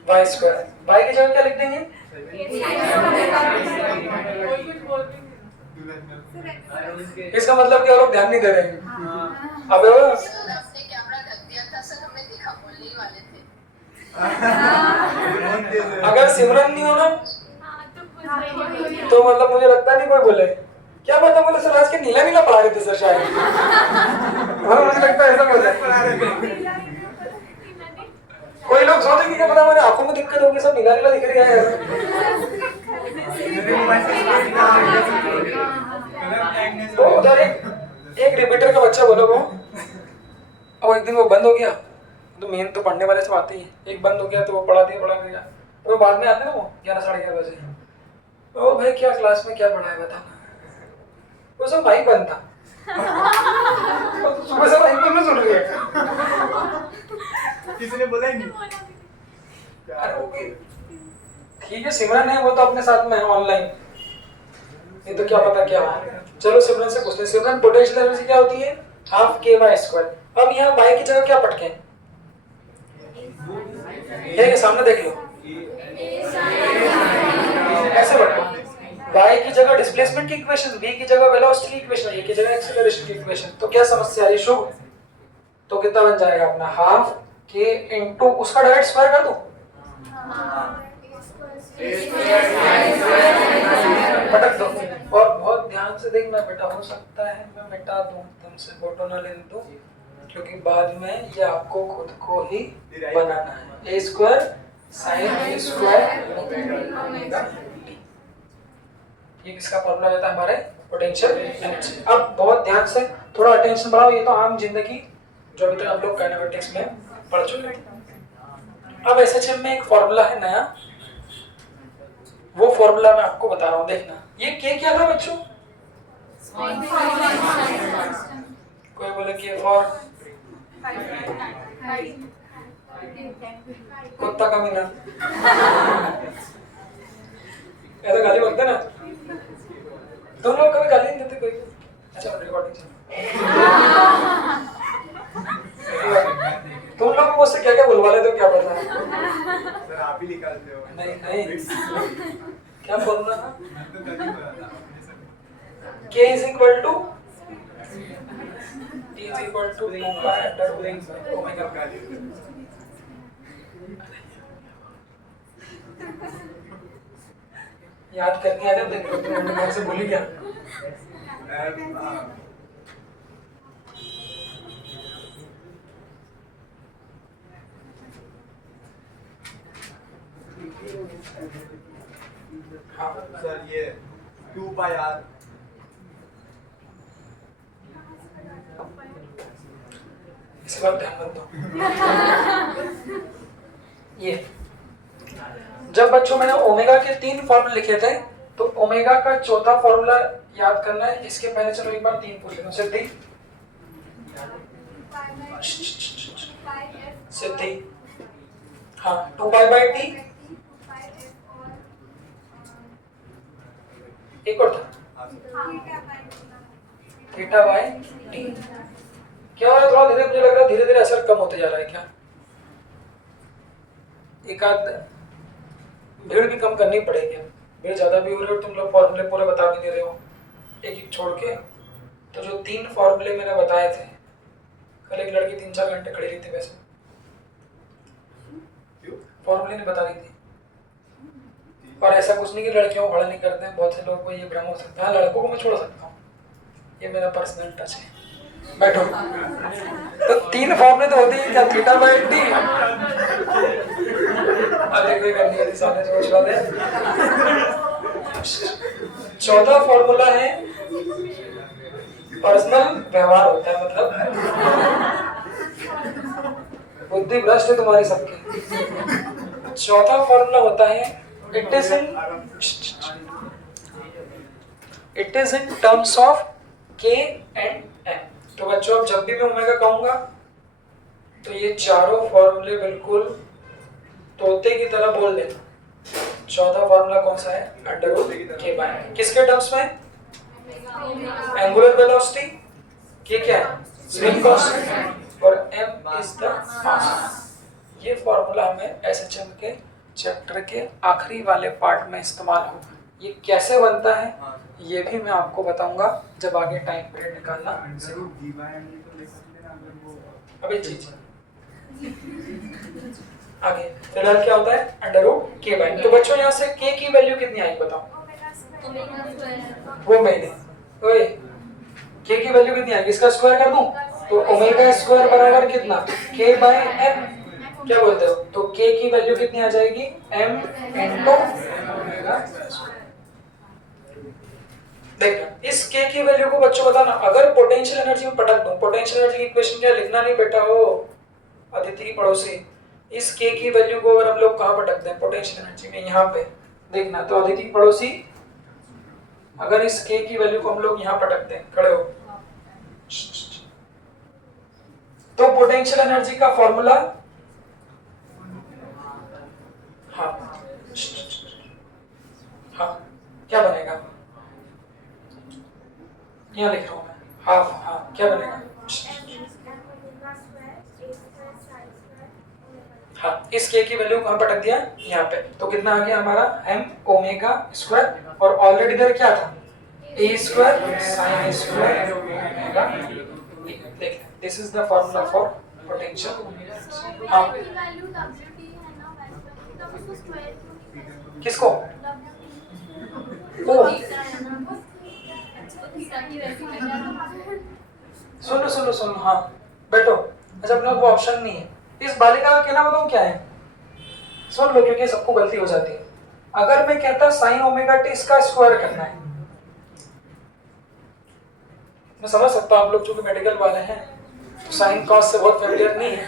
वाई स्क्वायर। वाई की जगह क्या लिख देंगे? इसका मतलब क्या लोग ध्यान नहीं दे रहे हैं? अब अगर सिमरन नहीं हो ना तो मतलब मुझे लगता नहीं कोई बोले। क्या पता बोले सर आज के नीला नीला पढ़ा रहे थे सर शायद। हाँ मुझे लगता है ऐसा बोले। कोई लोग सोचेंगे क्या पता हमारे आंखों में दिक्कत होगी, सब नीला नीला दिख रही है यार। तो उधर एक रिपीटर का बच्चा बोलो वो, और एक दिन वो बंद हो गया। तो मेन तो पढ़ने वाले सब आते ही, एक बंद हो गया तो वो पढ़ा दिया। तो बाद में आते ना वो 11 साढ़े 11 बजे, ओ भाई क्या क्लास में क्या पढ़ाया बता। वो सब माइक बंद था। तो सुबह से माइक में सुन रही है। किसी ने बोला ही नहीं। ठीक है सिमरन है वो तो अपने साथ में है ऑनलाइन, ये तो क्या पता क्या हो। चलो सिमरन से पूछते हैं, सिमरन पोटेंशियल एनर्जी क्या होती है? हाफ के वाई स्क्वायर। अब यहाँ वाई की जगह क्या पटके हैं? ये सामने देख लो, ऐसे पटको। y की जगह डिस्प्लेसमेंट की इक्वेशन, v की जगह वेलोसिटी की इक्वेशन, a की जगह एक्सीलरेशन की इक्वेशन। तो क्या समस्या है? शुभ। तो कितना बन जाएगा अपना? हाफ के इंटू उसका डायरेक्ट स्क्वायर कर दूं, पटक दो। और बहुत ध्यान से देखना बेटा, हो सकता है मैं मिटा दूं तुमसे, फोटो ना लेने दूं, क्योंकि बाद में ये आपको खुद को ही बनाना है। ए स्क्वायर साइन ए स्क्वायर ओमेगा टी, ये किसका फॉर्मूला रहता है हमारे पोटेंशियल एनर्जी। अब बहुत ध्यान से थोड़ा अटेंशन बढ़ाओ, ये तो आम जिंदगी जो अभी तक हम लोग काइनेमेटिक्स में पढ़ चुके हैं। अब एसएचएम में एक फॉर्मूला है नया, वो फॉर्मूला मैं आपको बता रहा हूँ, देखना। ये के क्या था बच्चों? कोई बोले के फॉर कुत्ता का मीना, ऐसा गाली बोलते ना तुम लोग, कभी गाली नहीं देते कोई? अच्छा रिकॉर्डिंग तुम लोग मुझसे क्या क्या बुलवा लेते हो क्या पता है? सर आप ही निकालते हो। नहीं नहीं, क्या फॉर्मूला था? K is equal to T is equal to 2 pi under root omega. याद करके आ जाओ, देखो तुम मेरे से भूली क्या? हाँ सर ये 2 पाई आर, इस बात ध्यान मत दो। ये जब बच्चों मैंने ओमेगा के 3 फॉर्मूले लिखे थे, तो ओमेगा का चौथा फॉर्मूला याद करना है। इसके पहले चलो एक बार 3 पूछ लेना। सिद्धि सिद्धि, हाँ 2 पाई बाई टी, एक और था थीटा बाई टी। क्या हो रहा है? थोड़ा धीरे, मुझे लग रहा है धीरे धीरे असर कम होते जा रहा है क्या? एक आध भीड़ भी कम करनी पड़ेगी, भीड़ ज्यादा भी हो रही है और तुम लोग फॉर्मूले पूरे बता भी दे रहे हो एक एक छोड़ के। तो जो 3 फॉर्मूले मैंने बताए थे, कल एक लड़की 3-4 घंटे खड़ी रही थी, वैसे फॉर्मूले नहीं बता रही थी। और ऐसा कुछ नहीं कि लड़कियों को खड़ा नहीं करते हैं, बहुत से लोगों को ये भ्रम हो सकता है। लड़कों को मैं छोड़ सकता हूँ, ये मेरा पर्सनल टच है। बैठो। तो 3 फॉर्मूले तो होते हैं क्या? थीटा बाई टी, अरे कोई करनी है सामने सोच रहा है। चौथा फॉर्मूला है पर्सनल व्यवहार होता है, मतलब बुद्धि भ्रष्ट है तुम्हारी सबकी। चौथा फॉर्मूला होता है it is in terms of के एंड एम। तो बच्चों अब जब भी मैं ओमेगा कहूंगा तो ये चारों फॉर्मूले बिल्कुल तोते की तरह बोल देना। चौथा फॉर्मूला कौन सा है? अंडर रूट के बाय एम। किसके टर्म्स में? एंगुलर वेलोसिटी, के क्या है? स्विंग कांस्टेंट, और m इज द मास। ये फॉर्मूला हमें एसएचएम के चैप्टर के आखिरी वाले पार्ट में इस्तेमाल होगा। ये कैसे बनता है ये भी मैं आपको बताऊंगा जब आगे टाइम पीरियड निकालना सीखो। अबे जी आगे फिलहाल क्या होता है? अंडर रूट के बाय। तो बच्चों यहाँ से के की वैल्यू कितनी आई बताओ? वो मैंने ओए के की वैल्यू कितनी आएगी? इसका स्क्वायर कर दूं तो ओमेगा स्क्वायर बराबर कितना? के बाय एम। क्या बोलते हो? तो के की वैल्यू कितनी आ जाएगी? M into omega. देखना इस के की वैल्यू को बच्चों बताना। अगर पोटेंशियल एनर्जी में पटक दूं, पोटेंशियल एनर्जी की इक्वेशन क्या लिखना नहीं बेटा हो अदिति की पड़ोसी। इस के की वैल्यू को अगर हम लोग कहां पटक दें पोटेंशियल एनर्जी में, यहाँ पे देखना। तो अदिति की पड़ोसी अगर इस के की वैल्यू को हम लोग यहाँ पटक दें, खड़े हो, तो पोटेंशियल एनर्जी का फॉर्मूला हाँ हाँ क्या बनेगा? यहाँ लिख रहा हूँ मैं हाफ। हाँ क्या बनेगा? हाँ इस के की वैल्यू कहाँ पटक दिया? यहाँ पे। तो कितना आ गया हमारा? m ओमेगा स्क्वायर, और ऑलरेडी इधर क्या था? a square sine a square omega. This is the formula for potential. So हाँ। की वैल्यू WT है ना वैसे तब उसको स्क्वायर क्यों नहीं करते? किसको? WT ओ सुनो सुनो सुनो, हाँ बैठो। अच्छा अपने को ऑप्शन नहीं है। इस बालिका का कहना बताऊं क्या है, सुन लो क्योंकि सबको गलती हो जाती है। अगर मैं कहता साइन ओमेगा टी इसका स्क्वायर करना है, मैं समझ सकता हूं आप लोग चूंकि मेडिकल वाले हैं तो साइन कॉस से बहुत फेमिलियर नहीं है।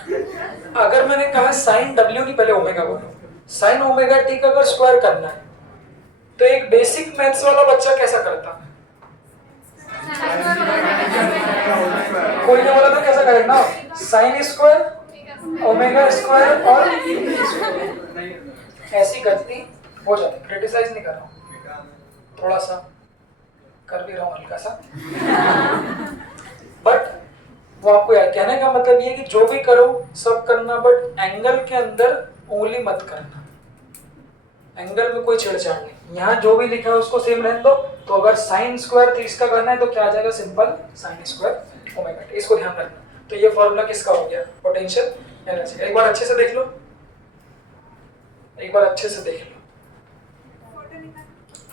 अगर मैंने कहा साइन डब्ल्यू की, पहले ओमेगा बोलो, साइन ओमेगा टी का अगर स्क्वायर करना है तो एक बेसिक मैथ्स वाला बच्चा कैसा करता? कोई ने बोला था कैसा करेगा, साइन स्क्वायर ओमेगा स्क्वायर और ऐसी गलती हो जाती। क्रिटिसाइज नहीं कर रहा हूँ, थोड़ा सा कर भी रहा हूँ हल्का सा, बट वो आपको याद कहने का मतलब ये कि जो भी करो सब करना, बट एंगल के अंदर उंगली मत करना। एंगल में कोई छेड़छाड़ नहीं। यहाँ जो भी लिखा है उसको सेम रहने दो। तो अगर साइन स्क्वायर 30 का करना है तो क्या आ जाएगा, simple sign square omega T. इसको ध्यान रखना। तो ये फॉर्मूला किसका हो गया, पोटेंशियल एनर्जी। एक बार अच्छे से देख लो, एक बार अच्छे से देख लो।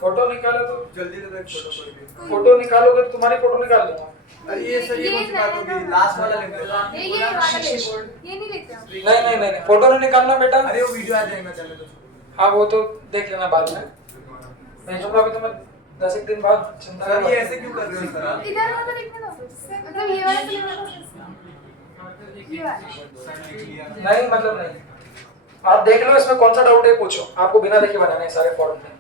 फोटो निकालो तो जल्दी से देख फोटो कोई भी। फोटो निकालोगे तो तुम्हारी फोटो निकाल लूंगा। अरे ये सर ये कौन सी बात होगी, लास्ट वाला लिख दो। ये वाला ले, ये नहीं लेते हम। नहीं नहीं नहीं, फोटो नहीं निकालना बेटा। अरे वो वीडियो आ जाएगा चैनल पे। हाँ वो तो देख लेना बाद में, भेजूंगा अभी तुम्हें 10 एक दिन बाद। चिंता सर मत ये करो। ऐसे क्यों कर रहे हो सर? इधर वाला देखने दो, मतलब ये वाला तो लेना दो, ये वाला नहीं मतलब नहीं, आप देख लो इसमें कौन सा डाउट है पूछो। आपको बिना देखे बनाने हैं सारे फॉर्मूले,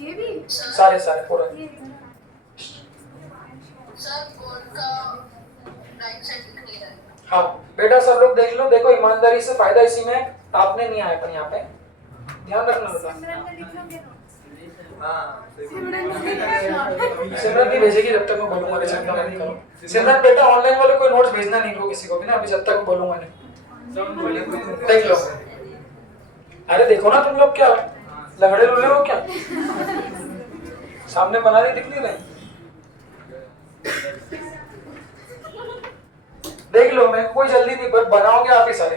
ये भी सारे सारे पूरा। ये भी। सर बोर्ड का राइट साइड क्लियर है। हाँ बेटा सब लोग देख लो। देखो ईमानदारी से फायदा इसी में, आपने नहीं आए अपन यहाँ पे, ध्यान रखना बेटा। सिमरन में लिख लोगे नोट्स। हाँ सही। सिमरन नहीं भेजेगी जब तक मैं बोलूंगा नहीं, चिंता मत करो। सिमरन बेटा ऑनलाइन वाले कोई नोट्स भेजना नहीं को किसी को भी ना, अभी जब तक बोलूंगा नहीं। देख लो, अरे देखो ना तुम लोग क्या लंगड़े लुले हो क्या, सामने बना रही दिख नहीं रहे। देख लो, मैं कोई जल्दी नहीं, पर बनाओगे आप ही सारे।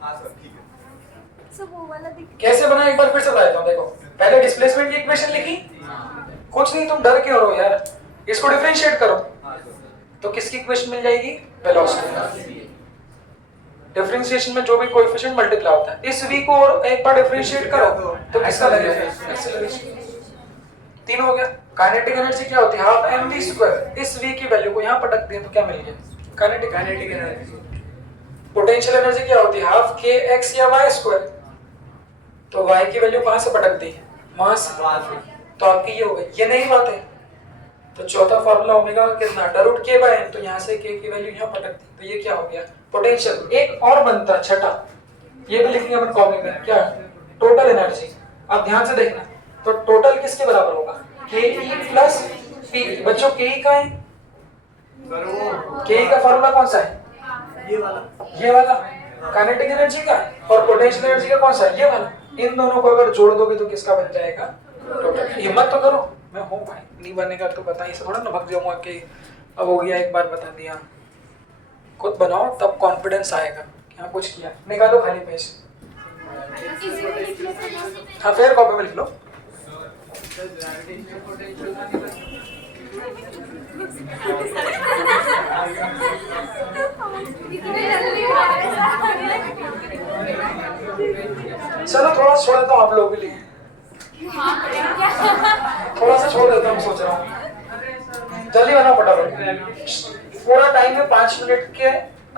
हाँ सर ठीक है। सब वो वाला दिख। कैसे बना एक बार फिर से बता देता हूँ। देखो पहले डिस्प्लेसमेंट की इक्वेशन लिखी, कुछ नहीं तुम डर क्यों हो यार, इसको डिफरेंशिएट करो हाँ सर। तो किसकी इक्वेशन मिल जाएगी, वेलोसिटी। डिफरेंशिएशन में जो भी कोएफिशिएंट मल्टीप्लाई होता है, इस v को और एक बार डिफरेंशिएट करो तो किसका लगेगा, एक्सेलरेशन। 3 हो गया। काइनेटिक एनर्जी क्या होती है, हाफ mv स्क्वायर। इस v की वैल्यू को यहाँ पटक दिया तो क्या मिल गया, काइनेटिक एनर्जी। पोटेंशियल एनर्जी क्या होती है, हाफ kx या y स्क्वायर। तो y की वैल्यू कहाँ से पटक दी, वहां से, तो आपकी ये हो गई। ये नहीं बात है तो चौथा फार्मूला ओमेगा का कितना, √k बाय n, तो यहाँ से k की वैल्यू यहाँ पटक दी तो ये क्या हो गया, पोटेंशियल। एक और बनता है छठा, ये भी लिखेंगे अपन कॉपी में, क्या, टोटल एनर्जी। अब ध्यान से देखना, तो टोटल किसके बराबर होगा, ke प्लस p। बच्चों ke का है, सर वो ke का फार्मूला कौन सा है, ये वाला काइनेटिक एनर्जी का, और पोटेंशियल एनर्जी का कौन सा है, ये वाला। इन दोनों को अगर जोड़ दोगे तो किसका बन जाएगा, टोटल। हिम्मत तो करो, मैं हूँ भाई, नहीं बनेगा तो बता, इसे थोड़ा ना भग जाऊंगा कि अब हो गया एक बार बता दिया। खुद बनाओ तब कॉन्फिडेंस आएगा, क्या कुछ किया। निकालो खाली पेज, इसी में लिख लो तो हाँ फिर कॉपी में लिख लो। इतने जल्दी आ चलो थोड़ा छोड़ देता हूँ आप लोगों के लिए, थोड़ा सा छोड़ देता हूँ, सोच रहा हूँ। जल्दी बनाओ फटाफट, पूरा टाइम है 5 मिनट के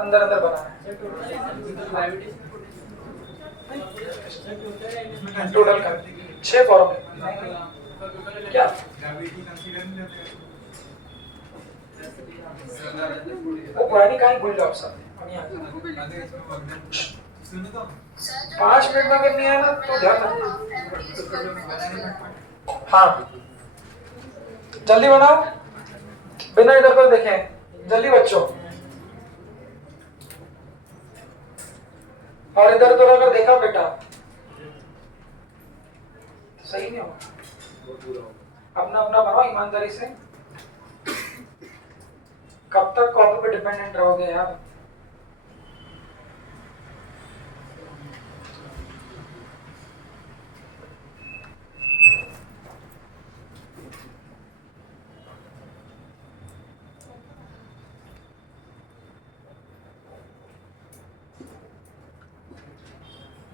अंदर अंदर बनाना है। टोटल कर 6 फॉर्मूले क्या, वो पुरानी कहानी भूल जाओ सब। हम यहाँ 5 मिनट में अगर नहीं आया ना तो ध्यान रखना। हाँ जल्दी बनाओ, बिना इधर उधर देखें, जल्दी बच्चों। और इधर उधर अगर देखा बेटा तो सही नहीं होगा। अपना अपना बनाओ ईमानदारी से। कब तक कॉपी पे डिपेंडेंट रहोगे यार।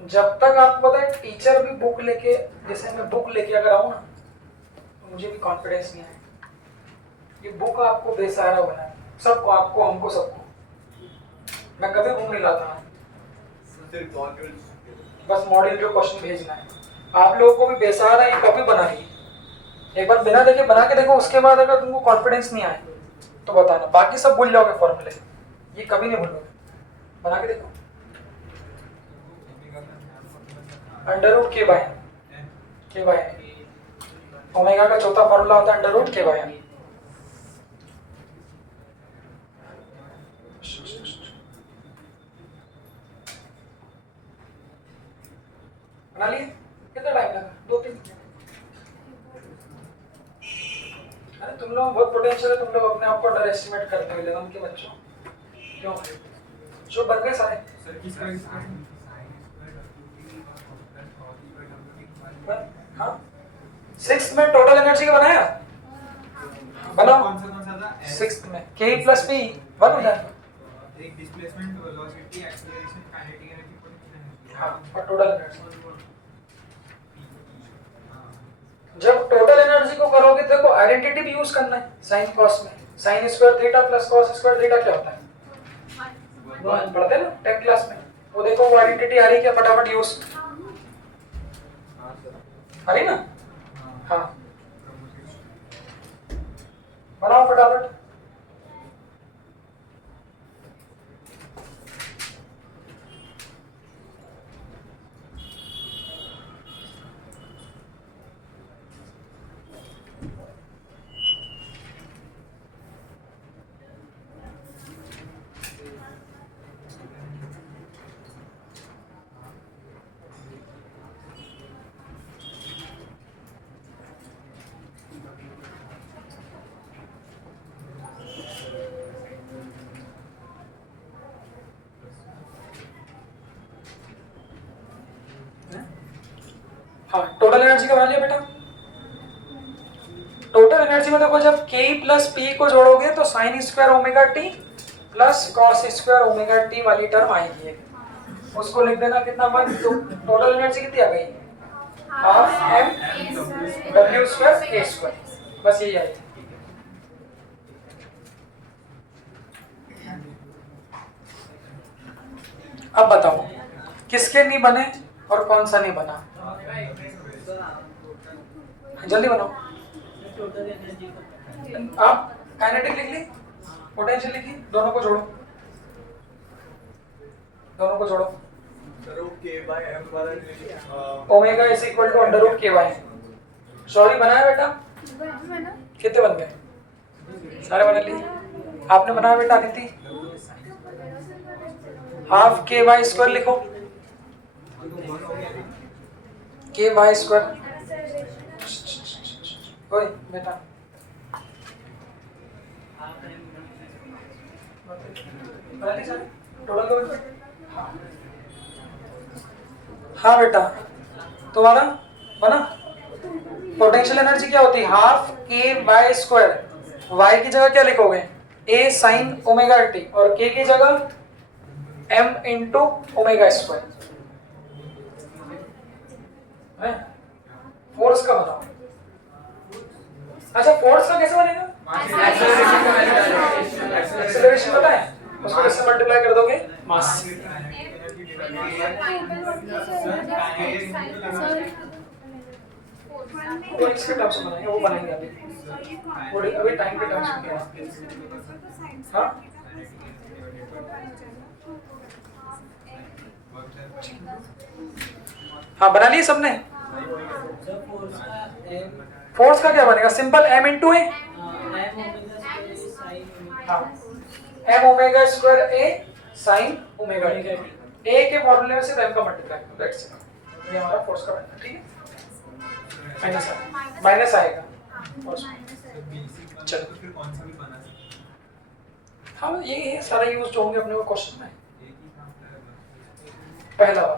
जब तक आपको पता है टीचर भी बुक लेके, जैसे मैं बुक लेके अगर आऊँ ना तो मुझे भी कॉन्फिडेंस नहीं है। ये बुक आपको बेसहारा बनाए, सबको, आपको, हमको, सबको। मैं कभी बुक नहीं लाता, सिर्फ मॉड्यूल बस मॉड्यूल जो क्वेश्चन भेजना है। आप लोगों को भी बेसहारा ये कॉपी बना ली, एक बार बिना देखे बना के देखो, उसके बाद अगर तुमको कॉन्फिडेंस नहीं आए तो बताना, बाकी सब भूल जाओगे फॉर्मूले, ये कभी नहीं भूलोगे। बना के देखो। अंडर रूट के बाय ओमेगा का चौथा फॉर्मूला होता है अंडर रूट के बाय। बना लिए? कितना टाइम लगा? 2-3 मिनट। अरे तुम लोग बहुत पोटेंशियल है, तुम लोग अपने आप को अंडर एस्टिमेट करते हो 11 के बच्चों। क्यों? जो बन गए सारे। हाँ, 6th में टोटल एनर्जी का बनाया, बनाओ। कौन सा था? 6th में K + P 1 हो जाएगा। एक displacement, velocity, acceleration, kinetic energy, potential energy. हाँ, और टोटल एनर्जी। जब टोटल एनर्जी को करोगे तो देखो आइडेंटिटी भी यूज करना है साइन कॉस में। sin square theta + cos square theta क्या होता है? 1 पढ़ते हैं ना 10th क्लास में। वो देखो वो आइडेंटिटी आ रही है क्या? फटाफट यूज। आ रही ना? हाँ, बनाओ फटाफट। हाँ, टोटल एनर्जी का बना लिया बेटा। टोटल एनर्जी में देखो जब K + P को जोड़ोगे तो sin square omega t + cos square omega t वाली टर्म आएगी। उसको लिख देना कितना 1, तो टोटल एनर्जी कितनी आ गई? Half m w square k square, बस यही आएगी। अब बताओ किसके नहीं बने और कौन सा नहीं बना? जल्दी बनाओ। आप काइनेटिक लिख ली, पोटेंशियल लिखी, दोनों को जोड़ो, दोनों को जोड़ो। K/m वाला ओमेगा = √k/. सॉरी बनाया बेटा? कितने बन गए? सारे बना लिए? आपने बनाया बेटा अदिति? हाफ KY² लिखो, KY²। ओए बेटा टोटल। हाँ बेटा, तुम्हारा बना। पोटेंशियल एनर्जी क्या होती है? Half KY²। Y की जगह क्या लिखोगे? A sin ओमेगा t और K की जगह m × ओमेगा²। फोर्स का बनाओ। अच्छा, फोर्स का कैसे बनेगा? एक्सेलरेशन पता है? उसको किससे मल्टीप्लाई कर दोगे? मास। वो इसके टर्म्स में बनाएंगे, वो बनाएंगे अभी, वो अभी टाइम के टर्म्स में। हाँ, हाँ बना लिए सबने? फोर्स का क्या बनेगा? Simple m × a। हाँ, m ओमेगा² a sin omega t। a के फॉर्मूले में सिर्फ m का मल्टीप्लाई करो, दैट्स इट। ये हमारा फोर्स का बनेगा, ठीक है? माइनस आएगा फोर्स। चलो, तो फिर कौन सा भी बना सकते हैं? हाँ यही है सारा यूज जो होंगे अपने को क्वेश्चन में। पहला वाला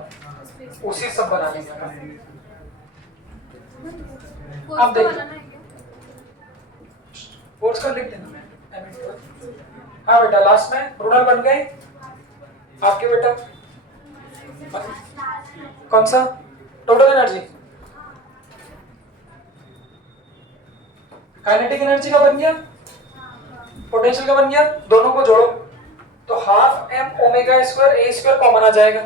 उसी सब बना लेंगे। अब देखिए फोर्स का लिख देना। हाँ बेटा, लास्ट में रूलर बन गए आपके बेटा। कौन सा? Total energy. काइनेटिक एनर्जी का बन गया, पोटेंशियल का बन गया, दोनों को जोड़ो तो हाफ एम ओमेगा स्क्वायर ए स्क्वायर कॉमन आ जाएगा।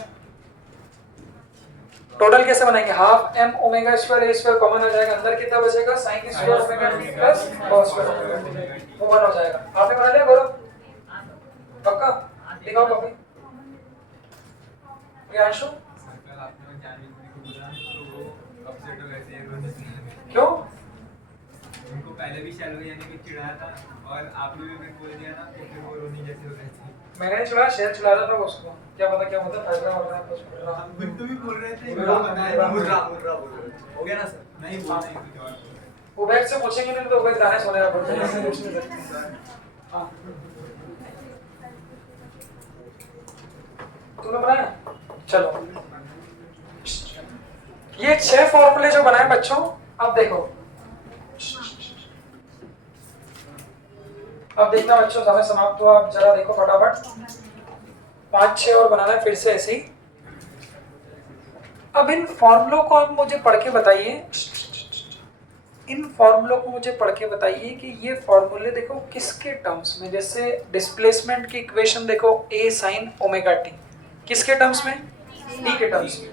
टोटल कैसे बनाएंगे? हाफ एम ओमेगा स्क्वायर ए स्क्वायर कॉमन आ जाएगा, अंदर कितना बचेगा? Sign square omega T plus cos square omega T, वो 1 हो जाएगा। आपने बना लिया गौरव? पक्का? दिखाओ कॉपी। प्रियांशु कल आपने वो जानवी को बोला तो वो अपसेट हो गए थे रोनी। क्यों? उनको पहले भी शैलो यानी कि चिढ़ाया था और आपने भी मेरे को बोल दिया ना तो फिर वो रोनी जैसे हो गए थे। मैंने चुना शेयर चला रहा था उसको, क्या पता क्या होता, फायदा हो रहा है कुछ कर रहा। हम तो भी बोल रहे थे मुर्रा, बताया मुर्रा मुर्रा बोल रहे थे। हो गया ना सर? नहीं बोल नहीं कुछ और बोल रहे थे। उबैद से पूछेंगे नहीं तो उबैद गाने सुनेगा, बोलते हैं ऐसे कुछ नहीं करते। हाँ तूने बनाया? चलो ये 6 फॉर्मूले जो बनाए बच्चों, अब देखो, अब देखना बच्चों, समय समाप्त हुआ, अब जरा देखो फटाफट, 5-6 और बनाना है फिर से ऐसे ही। अब इन फॉर्मूलों को आप मुझे पढ़ के बताइए, इन फॉर्मूलों को मुझे पढ़ के बताइए कि ये फॉर्मूले देखो किसके टर्म्स में, जैसे डिस्प्लेसमेंट की इक्वेशन देखो a sin ओमेगा t, किसके टर्म्स में? t के टर्म्स में।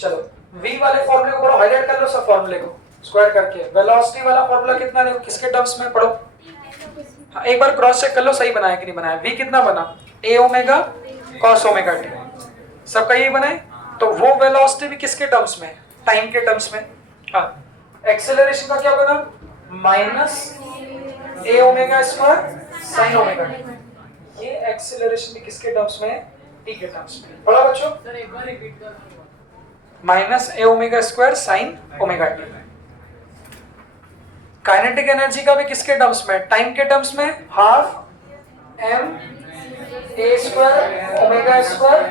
चलो v वाले फॉर्मूले को पढ़ो, हाईलाइट कर लो सब फॉर्मूले को स्क्वायर करके। वेलोसिटी वाला फॉर्मूला कितना देखो किसके टर्म्स में, पढ़ो। हाँ, एक बार क्रॉस चेक कर लो सही बनाया कि नहीं बनाया। v कितना बना? a omega cos omega t, सबका यही बना है। तो वो वेलोसिटी भी किसके टर्म्स में? टाइम के टर्म्स में। हाँ, एक्सेलरेशन का क्या बना? Minus a omega square sin omega t। ये एक्सेलरेशन भी किसके टर्म्स में? t के टर्म्स में। पढ़ा बच्चों? Minus a omega square sin omega t। Kinetic energy का भी किसके टर्म्स में? टाइम के टर्म्स में। Half m a square omega square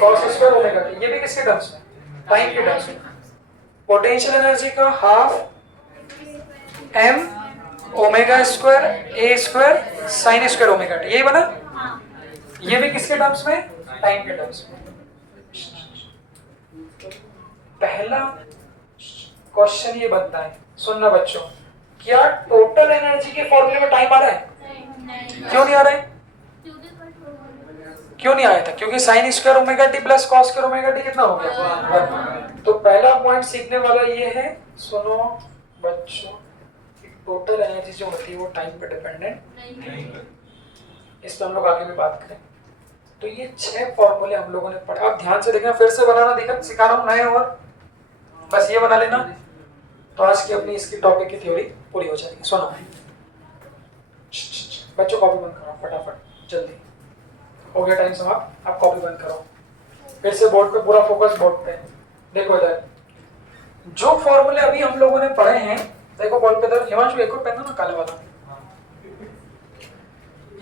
cos square omega t, ये भी किसके टर्म्स में? टाइम के टर्म्स में। पोटेंशियल एनर्जी का half m omega square a square sin square omega t, यही बना। ये भी किसके टर्म्स में? टाइम के टर्म्स में। पहला क्वेश्चन ये बनता है, सुनना बच्चों, क्या टोटल एनर्जी के फॉर्मूले में टाइम आ रहा है? क्यों नहीं आ रहा है? क्यों नहीं आया था? क्योंकि sign square omega T plus cos square omega T कितना हो गया? तो पहला पॉइंट सीखने वाला ये है, सुनो बच्चों, टोटल एनर्जी जो होती है वो टाइम पे डिपेंडेंट, इस पर हम लोग आगे भी बात करें। तो ये 6 फॉर्मूले हम लोगों ने पढ़े, आप ध्यान से देखना, फिर से बनाना दिखा सिखा रहा हूँ नए, और बस ये बना लेना तो आज की अपनी इसकी टॉपिक की थ्योरी पूरी हो जाएगी। सुनो बच्चों, कॉपी बंद करो फटाफट, जल्दी हो गया टाइम समाप्त, आप कॉपी बंद करो, फिर से बोर्ड पे, पूरा फोकस बोर्ड पे। देखो इधर जो फॉर्मूले अभी हम लोगों ने पढ़े हैं, देखो बोर्ड पे इधर, हिमांशु एक और पेन दो ना काले वाला।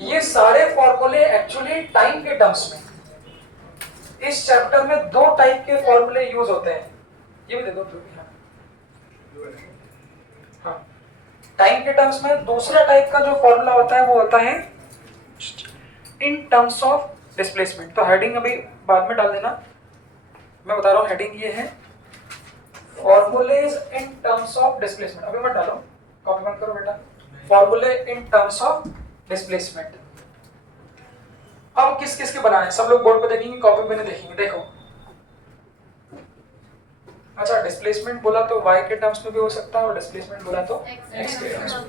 ये सारे फॉर्मूले एक्चुअली टाइम के टर्म्स में, इस चैप्टर में 2 टाइप के फॉर्मूले यूज होते हैं, ये भी दे दो। हाँ, टाइम के टर्म्स में दूसरा टाइप का जो फॉर्मूला होता है वो होता है इन टर्म्स ऑफ डिस्प्लेसमेंट। तो हेडिंग अभी बाद में डाल देना, मैं बता रहा हूँ हेडिंग ये है, formulas in terms of displacement. अभी मत डालो, कॉपी बंद करो बेटा। फॉर्मूले इन टर्म्स ऑफ डिस्प्लेसमेंट। अब किस किस के बनाए सब लोग बोर्ड पे देखेंगे, कॉपी में नहीं देखेंगे। देखो अच्छा, डिस्प्लेसमेंट बोला तो y के टर्म्स में भी हो सकता है और डिस्प्लेसमेंट बोला तो x के टर्म्स में,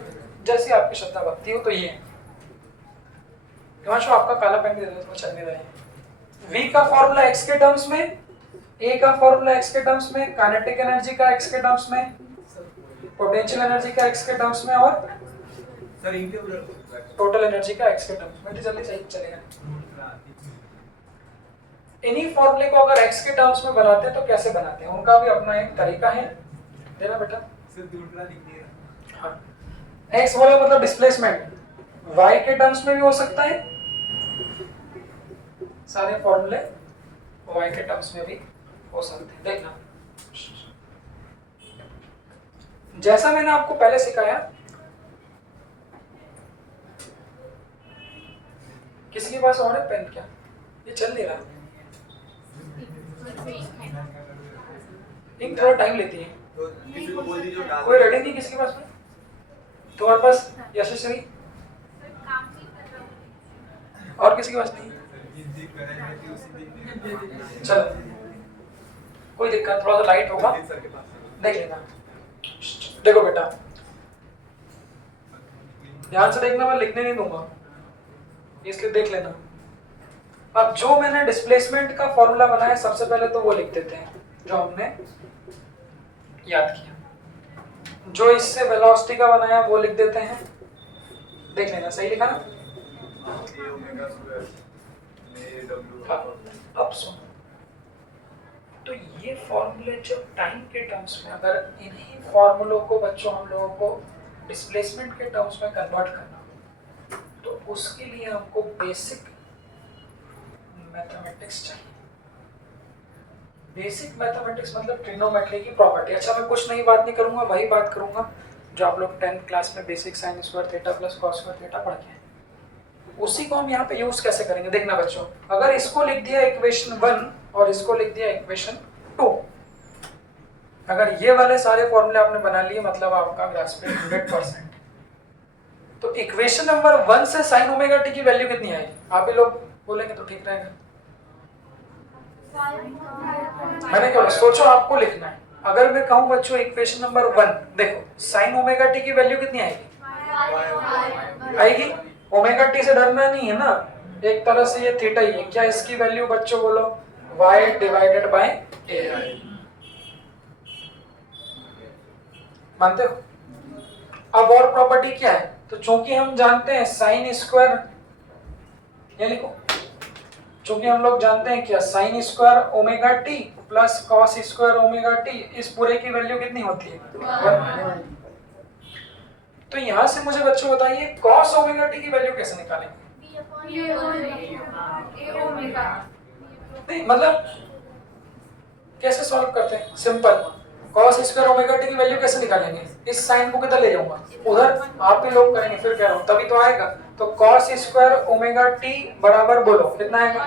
जैसी आपकी श्रद्धा भक्ति हो। तो ये हिमांशु आपका काला पेन दे दो तो चलने रहे। v का फॉर्मूला x के टर्म्स में, a का फॉर्मूला x के टर्म्स में, काइनेटिक एनर्जी का x के टर्म्स में, पोटेंशियल एनर्जी का x के टर्म्स में, और सर इनके उधर टोटल एनर्जी का x के टर्म्स में। जल्दी सही चलेगा। इन्हीं फॉर्मूले को अगर x के टर्म्स में बनाते हैं तो कैसे बनाते हैं, उनका भी अपना एक तरीका है। देना बेटा। सिर्फ दूसरा लिख दिया। हाँ, x बोला मतलब डिस्प्लेसमेंट, y के टर्म्स में भी हो सकता है, सारे फॉर्मूले y के टर्म्स में भी हो सकते हैं। देखना, जैसा मैंने आपको पहले सिखाया, किसी के पास और है पेन क्या? ये चल नहीं रहा। इंक थोड़ा टाइम लेती है। तो किसी को बोल दीजिए डाल कोई रेडी नहीं किसी के पास में? तुम्हारे पास यशस्वी और किसी के पास नहीं? जिस दिन करेंगे कि उसी दिन चलो कोई दिक्कत, थोड़ा सा लाइट होगा, सर के पास देख लेना। देखो बेटा ध्यान से देखना, मैं लिखने नहीं दूंगा इसलिए देख लेना। अब जो मैंने डिस्प्लेसमेंट का फॉर्मूला बनाया सबसे पहले तो वो लिख देते हैं जो हमने याद किया। जो इससे वेलोसिटी का बनाया वो लिख देते हैं, देख लेना सही लिखा ना? ए ओमेगा स्क्वायर में डब्ल्यू हाँ, अब सुनो, तो ये फॉर्मूले जो टाइम के टर्म्स में, अगर इन्हीं फॉर्मूलों को बच्चों हम लोगों को डिस्प्लेसमेंट के टर्म्स में कन्वर्ट करना, तो उसके लिए हमको बेसिक मैथमेटिक्स चाहिए। बेसिक मैथमेटिक्स मतलब ट्रिग्नोमेट्री की प्रॉपर्टी। अच्छा मैं कुछ नई बात नहीं करूंगा, वही बात करूंगा जो आप लोग 10th क्लास में basic sine square theta plus cos square theta पढ़ के हैं, उसी को हम यहाँ पे यूज कैसे करेंगे देखना बच्चों। अगर इसको लिख दिया इक्वेशन 1 और इसको लिख दिया इक्वेशन 2, अगर ये वाले सारे फॉर्मूले आपने बना लिए मतलब आपका ग्रास्प 100%। तो इक्वेशन नंबर 1 से साइन ओमेगा टी की वैल्यू कितनी आएगी? आप ही लोग बोलेंगे तो ठीक रहेगा। मैंने क्या बोला, सोचो आपको लिखना है। अगर मैं कहूं बच्चों इक्वेशन नंबर 1 देखो, साइन ओमेगा टी की वैल्यू कितनी आएगी? आएगी। ओमेगा टी से डरना नहीं है ना, एक तरह से ये थीटा ही है। क्या इसकी वैल्यू बच्चों बोलो? y divided by a। मानते हो? अब और प्रॉपर्टी क्या है? तो चूंकि हम जानते हैं साइन स्क्वायर, ये लिखो, चूंकि हम लोग जानते हैं क्या, sign square omega T plus cos square omega T, इस पूरे की वैल्यू कितनी होती है? 1। तो यहां से मुझे बच्चों बताइए कॉस ओमेगा टी की वैल्यू कैसे निकालेंगे? नहीं मतलब कैसे सॉल्व करते हैं? Simple, cos square omega T की वैल्यू कैसे निकालेंगे? इस साइन को किधर ले जाऊंगा? उधर। आप ही लोग करेंगे, फिर कह रहा हूं तभी तो आएगा। तो कॉस स्क्वायर ओमेगा टी बराबर बोलो कितना आएगा?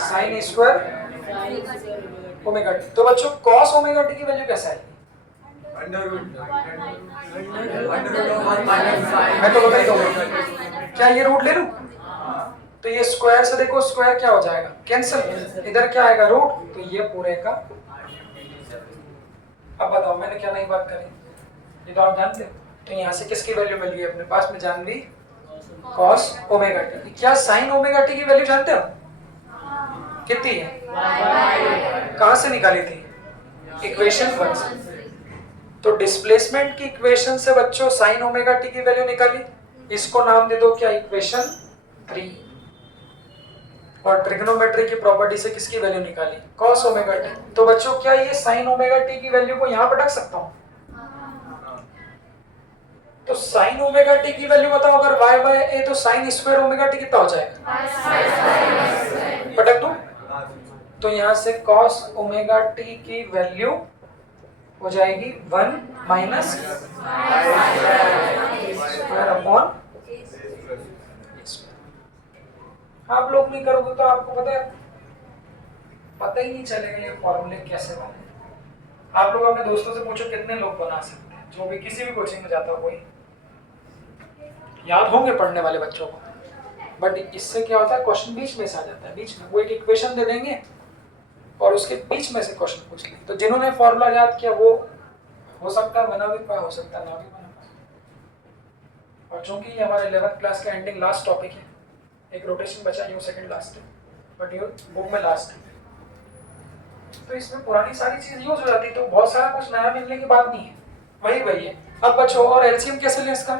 Sine square omega T. तो बच्चों कॉस ओमेगा टी की वैल्यू कैसे आएगी? Under root of 1 minus sine. मैं तो बता ही दूंगा। क्या ये रूट ले लूं? तो ये स्क्वायर से देखो, स्क्वायर क्या हो जाएगा? कैंसिल। इधर क्या आएगा? रूट। तो ये पूरे का। अब बताओ मैंने क्या नई बात करी? ये तो आप जानते हो। तो यहाँ से किसकी वैल्यू मिल गई अपने पास में? जान ली कॉस ओमेगा टी। क्या साइन ओमेगा टी की वैल्यू जानते हो कितनी है? कहाँ से निकाली थी? इक्वेशन 1 से। तो डिस्प्लेसमेंट की इक्वेशन से बच्चों साइन ओमेगा टी की वैल्यू निकाली, इसको नाम दे दो क्या? इक्वेशन 3। और ट्रिग्नोमेट्री की प्रॉपर्टी से किसकी वैल्यू निकाली? Cos omega T. तो बच्चों क्या ये साइन ओमेगा टी की वैल्यू को यहाँ पर रख सकता हूँ? तो साइन ओमेगा टी की वैल्यू बताओ, अगर y बाय a तो साइन स्क्वायर ओमेगा टी कितना हो जाएगा? पटक दो। तो यहाँ से कॉस ओमेगा टी की वैल्यू हो जाएगी 1 माइनस स्क्वायर अपॉन। आप लोग नहीं करोगे तो आपको पता ही नहीं चलेगा ये फॉर्मूले कैसे बने। आप लोग अपने दोस्तों से पूछो कितने लोग बना सकते हैं, जो भी किसी भी कोचिंग में जाता हो कोई, याद होंगे पढ़ने वाले बच्चों को। बट इससे क्या होता है, क्वेश्चन बीच में से आ जाता है। बीच में वो एक इक्वेशन दे देंगे और उसके बीच में से क्वेश्चन पूछ लेंगे। तो जिन्होंने फॉर्मूला याद किया वो हो सकता है बना भी पाए, हो सकता है ना भी बना पाए। और चूंकि ये हमारे 11th क्लास का एंडिंग लास्ट टॉपिक है, एक रोटेशन बचा यूँ सेकंड लास्ट है, बट ये बुक में लास्ट है, तो इसमें पुरानी सारी चीज यूज हो जाती है। तो बहुत सारा कुछ नया मिलने की बात नहीं है, वही है। अब बच्चों और एलसीएम कैसे लें इसका?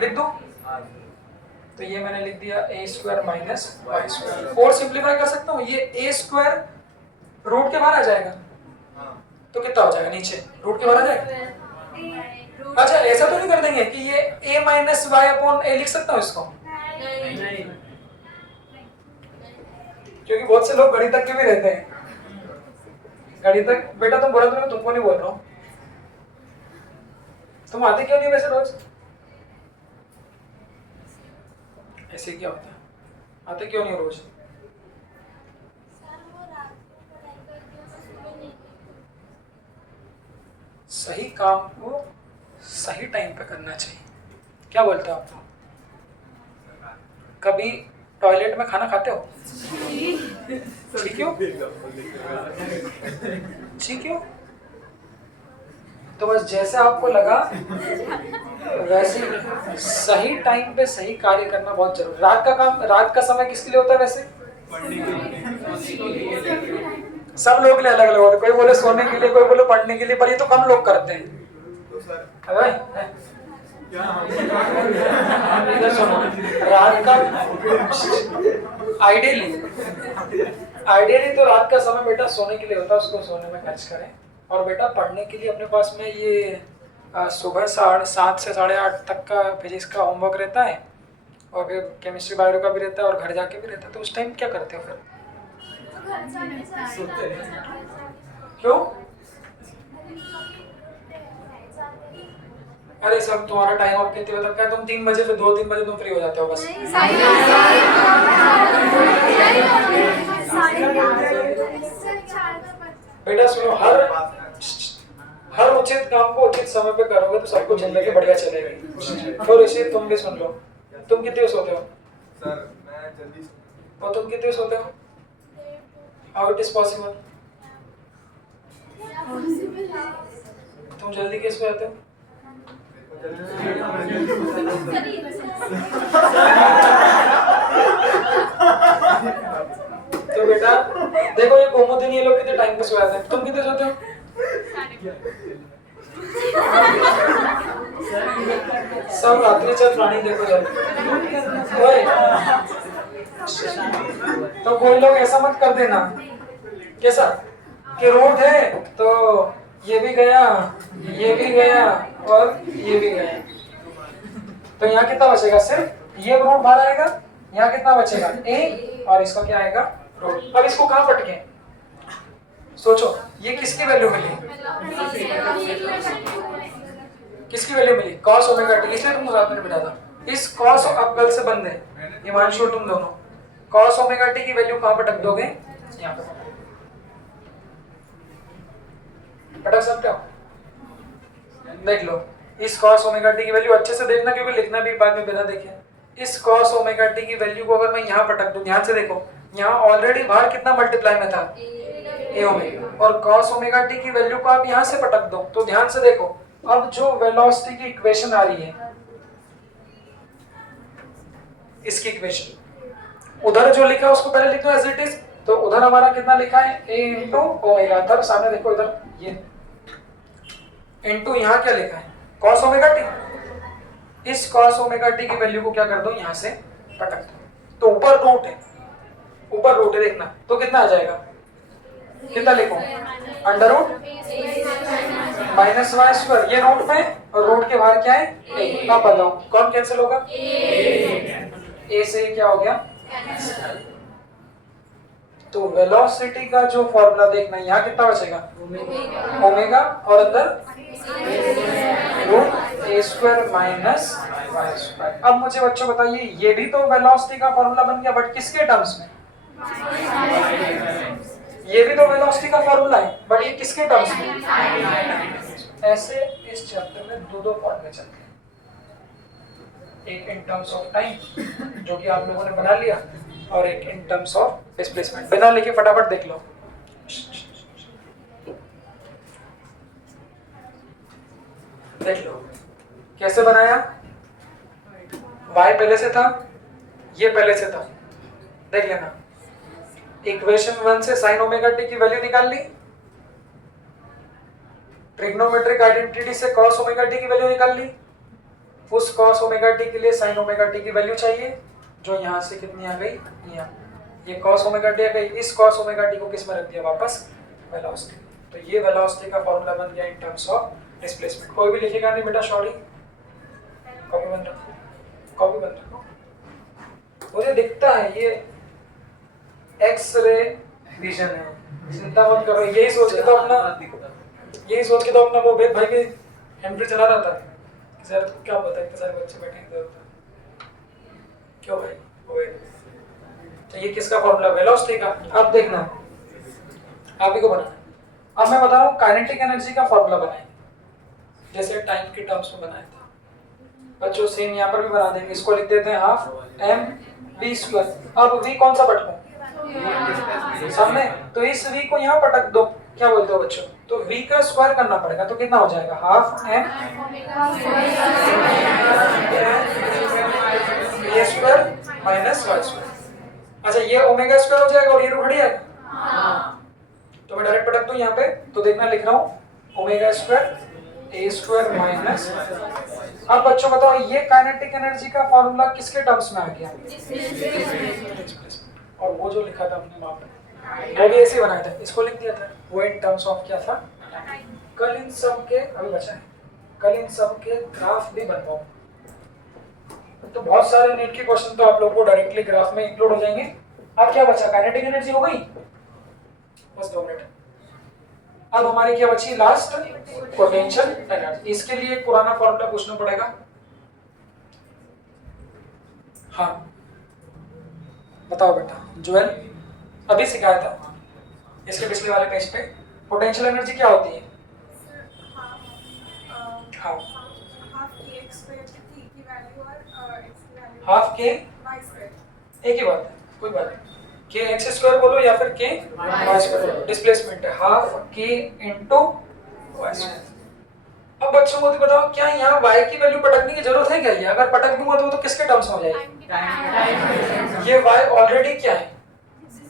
लिख दो। तो ये मैंने लिख दिया a square minus Y square. और सिंप्लीफाई कर सकता हूँ, ये a स्क्वायर रूट के बाहर आ जाएगा तो कितना हो जाएगा? नीचे रूट के बाहर आ जाएगा। अच्छा ऐसा तो नहीं कर देंगे कि ये a minus Y upon a लिख सकता हूँ इसको? नहीं, क्योंकि बहुत से लोग गणितज्ञ के भी रहते हैं। गणितज्ञ बेटा तुम बोला, तुमको नहीं बोल रहा हूँ, तुम आते क्यों नहीं वैसे रोज? ऐसे क्या होता है, आते क्यों नहीं रोज? सही काम को सही टाइम पे करना चाहिए। क्या बोलते हो आप? कभी टॉयलेट में खाना खाते हो? ठीक क्यों? ठीक क्यों? तो बस जैसे आपको लगा वैसे सही टाइम पे सही कार्य करना बहुत जरूरी। रात का समय किसके लिए होता है वैसे? सब लोग के लिए अलग अलग होता है। कोई बोले सोने के लिए, कोई बोले पढ़ने के लिए, पर ये तो कम लोग करते हैं। तो सर इधर सुनो, रात का आइडियली तो रात का समय बेटा सोने के लिए होता है, उसको सोने में खर्च करें। और बेटा पढ़ने के लिए अपने पास में ये सुबह 7:30 से 8:30 तक का फिजिक्स का होमवर्क रहता है, और फिर केमिस्ट्री बायो का भी रहता है, और घर जाके भी रहता है। तो उस टाइम क्या करते हो फिर? क्यों? अरे सर तुम्हारा टाइम ऑफ कितने बजे तक का है? तुम 3 बजे से 2-3 बजे तुम फ्री हो जाते हो बस। बेटा सुनो, हर उचित काम को उचित समय पे करोगे तो सबको जिंदगी बढ़िया चलेगी। तो ऋषि तुम भी सुन लो, तुम कितने सोते हो? सर मैं जल्दी और तुम कितने सोते हो? How it is possible? तुम जल्दी कैसे सो जाते हो? तो बेटा देखो, ये गोमुदिनी ये लोग कितने टाइम पे सो जाते हैं। तुम कितने सोते हो? सब रात्रि चल प्राणी देखो जल्दी। तो कोई लोग ऐसा मत कर देना कैसा कि रूट है तो ये भी गया, ये भी गया और ये भी गया। तो यहाँ कितना बचेगा? सिर्फ ये रूट बाहर आएगा। यहाँ कितना बचेगा? ए, और इसका क्या आएगा? रूट। अब इसको कहाँ पटके? सोचो, ये किसकी वैल्यू मिली? किसकी वैल्यू मिली? cos omega T. इसलिए तुमको साथ में बिठा था। इस cos अब गल से बंद है, हिमांशु तुम दोनों cos ओमेगा टी की वैल्यू कहाँ पटक दोगे? यहाँ पे पटक सकते हो। देख लो, इस cos ओमेगा टी की वैल्यू अच्छे से देखना, क्योंकि लिखना भी बाद में बिना देखे। इस cos ओमेगा टी की वैल्यू को अगर मैं यहाँ पटक दूं, ध्यान से देखो, यहाँ ऑलरेडी बाहर कितना मल्टीप्लाई में था? ए ओमेगा। और cos ओमेगा टी की वैल्यू को आप यहाँ से पटक दो, तो ध्यान से देखो, अब जो वेलोसिटी की इक्वेशन आ रही है, इसकी इक्वेशन उधर जो लिखा है उसको पहले लिख दो एज इट इज। तो उधर हमारा कितना लिखा है? a into omega. तब सामने देखो इधर ये इंटू यहाँ क्या लिखा है? cos omega T. इस cos ओमेगा टी की वैल्यू को क्या कर दो? यहाँ से पटक दो। तो ऊपर रूट है, ऊपर रूट है, देखना तो कितना आ जाएगा? कितना लिखो? Under root minus Y square. ये रूट में और रूट के बाहर क्या है? ए। अब बताओ कौन कैंसिल होगा? ए से क्या हो गया? तो वेलोसिटी का जो फॉर्मूला देखना, यहाँ कितना बचेगा? ओमेगा और अंदर रूट ए स्क्वायर माइनस वाई स्क्वायर। अब मुझे बच्चों बताइए, ये भी तो वेलोसिटी का फॉर्मूला बन गया, बट किसके टर्म्स में? ये भी तो वेलोसिटी का फॉर्मूला है, बट ये किसके टर्म्स में? ऐसे इस चैप्टर में दो फॉर्मूले चलते हैं, एक इन टर्म्स ऑफ टाइम जो कि आप लोगों ने बना लिया, और एक इन टर्म्स ऑफ डिस्प्लेसमेंट। बिना लिखे फटाफट देख लो। देख लो कैसे बनाया। y पहले से था, ये पहले से था, देख लेना। इक्वेशन 1 से sin ओमेगा टी की वैल्यू निकाल ली, ट्रिग्नोमेट्रिक आइडेंटिटी से cos ओमेगा टी की वैल्यू निकाल ली, उस cos ओमेगा टी के लिए sin ओमेगा टी की वैल्यू चाहिए, जो यहाँ से कितनी आ गई? यहाँ। ये cos ओमेगा टी आ गई, इस cos ओमेगा टी को किस में रख दिया? वापस वेलोसिटी। तो ये वेलोसिटी का फॉर्मूला बन गया इन टर्म्स ऑफ डिस्प्लेसमेंट। कोई भी लिखेगा नहीं बेटा, सॉरी, कॉपी बंद रखो, कॉपी बंद रखो। मुझे दिखता है ये एक्स-रे विजन है, चिंता मत करो। यही सोच के तो अपना वो भाई भी एंट्री चला रहा था। सर क्या पता, इतने सारे बच्चे बैठे इधर उधर, क्यों भाई? तो ये किसका फॉर्मूला, वेलोसिटी का। अब देखना आप ही को बनाना। अब मैं बता रहा हूँ काइनेटिक एनर्जी का फॉर्मूला बनाएंगे जैसे टाइम के टर्म्स में बनाया था बच्चों, सेम यहाँ पर भी बना देंगे। इसको लिख देते हैं हाफ एम बी स्क्वायर। अब v कौन सा पटकूं, सामने, तो इस v को यहाँ पटक दो। क्या बोलते हो बच्चों, तो v का स्क्वायर करना पड़ेगा, तो कितना हो जाएगा, half M B square minus Y square. अच्छा ये ओमेगा स्क्वायर हो जाएगा और ये रूट हट जाएगा। तो मैं डायरेक्ट पटक दूं यहाँ पे, तो देखना लिख रहा हूँ ओमेगा स्क्वायर ए स्क्वायर माइनस। अब बच्चों बताओ ये काइनेटिक एनर्जी का फॉर्मूला किसके टर्म्स में आ गया, और वो जो लिखा था अपने वहां पे वो भी ऐसे ही बनाया था, इसको लिख दिया था, वो इन टर्म्स ऑफ क्या था। कल इन सब के, अभी बचा है, कल इन सब के ग्राफ भी बनवाओ। तो बहुत सारे नीट के क्वेश्चन तो आप लोगों को डायरेक्टली ग्राफ में इंक्लूड हो जाएंगे। अब क्या बचा, काइनेटिक एनर्जी हो गई, बस 2 मिनट। अब हमारी क्या बची लास्ट, पोटेंशियल एनर्जी। इसके लिए एक पुराना फॉर्मूला पूछना पड़ेगा। हाँ बताओ बेटा, ज्वेल अभी सिखाया था इसके पिछले वाले पेज पे। पोटेंशियल एनर्जी क्या होती है, हाँ हाफ के, एक ही बात है, कोई बात नहीं, के एक्स स्क्वायर बोलो या फिर के वाई स्क्वायर, डिस्प्लेसमेंट है हाफ के इनटू वाई स्क्वायर। अब बच्चों को तो बताओ क्या यहाँ y की वैल्यू पटकने की जरूरत है क्या, ये अगर पटक दूंगा तो वो तो किसके टर्म्स में हो जाएगी, ये y ऑलरेडी क्या है,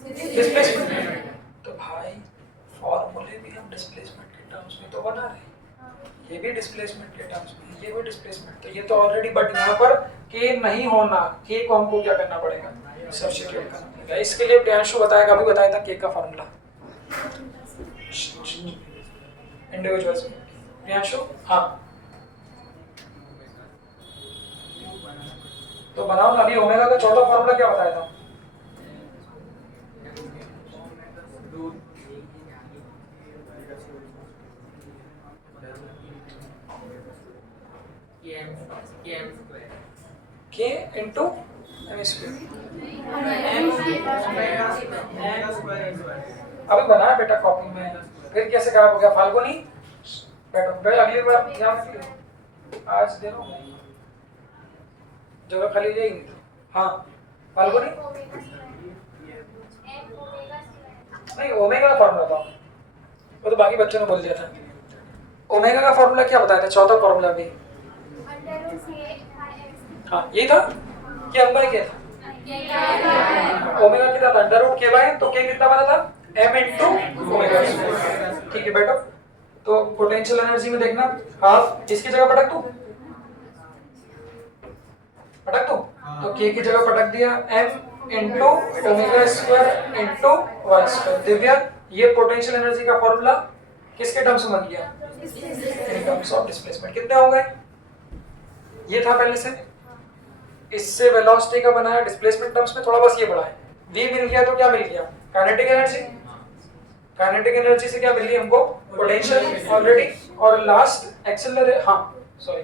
डिस्प्लेसमेंट। तो भाई फॉर्मूले भी हम डिस्प्लेसमेंट के टर्म्स में तो बना रहे हैं, ये भी डिस्प्लेसमेंट के टर्म्स में, ये भी डिस्प्लेसमेंट, तो ये तो ऑलरेडी, बट यहाँ पर के नहीं होना, के को हमको क्या करना पड़ेगा, सब्स्टिट्यूट करना पड़ेगा। इसके लिए प्रियांशु बताएगा, अभी बताया था के का फॉर्मूला इंडिविजुअल्स में। प्रियांशु हाँ तो बनाओ ना, अभी ओमेगा का चौथा फॉर्मूला क्या बताया था, के इंटू एम स्क्वायर। अभी बनाया बेटा कॉपी में, फिर कैसे खराब हो गया, फाल्गुनी बैठो बेटा, अगली बार ध्यान रखिए, आज दे रहा हूँ जगह खाली जाएगी। हाँ फाल्गुनी नहीं, ओमेगा का फॉर्मूला था वो तो बाकी बच्चों ने बोल दिया था। ओमेगा का फॉर्मूला क्या बताया था, चौथा फॉर्मूला भी, हाँ यही था कि अंदर क्या था, ओमेगा कितना था, अंडर रूट के बाय, तो के कितना बना था, m इनटू ओमेगा। ठीक है बेटा, तो पोटेंशियल एनर्जी में देखना हाफ, इसकी जगह पटक दूं, तो k की जगह पटक दिया m into omega square into Y square. Divya ये पोटेंशियल एनर्जी का फॉर्मूला किसके टर्म्स में बन गया, इन टर्म्स ऑफ डिस्प्लेसमेंट। कितने हो गए, ये था पहले से, इससे वेलोसिटी का बनाया, डिस्प्लेसमेंट टर्म्स में थोड़ा बस ये बढ़ा है, v मिल गया तो क्या मिल गया, काइनेटिक एनर्जी। काइनेटिक एनर्जी से क्या मिल रही हमको, पोटेंशियल ऑलरेडी, और लास्ट एक्सेलरेशन, हाँ सॉरी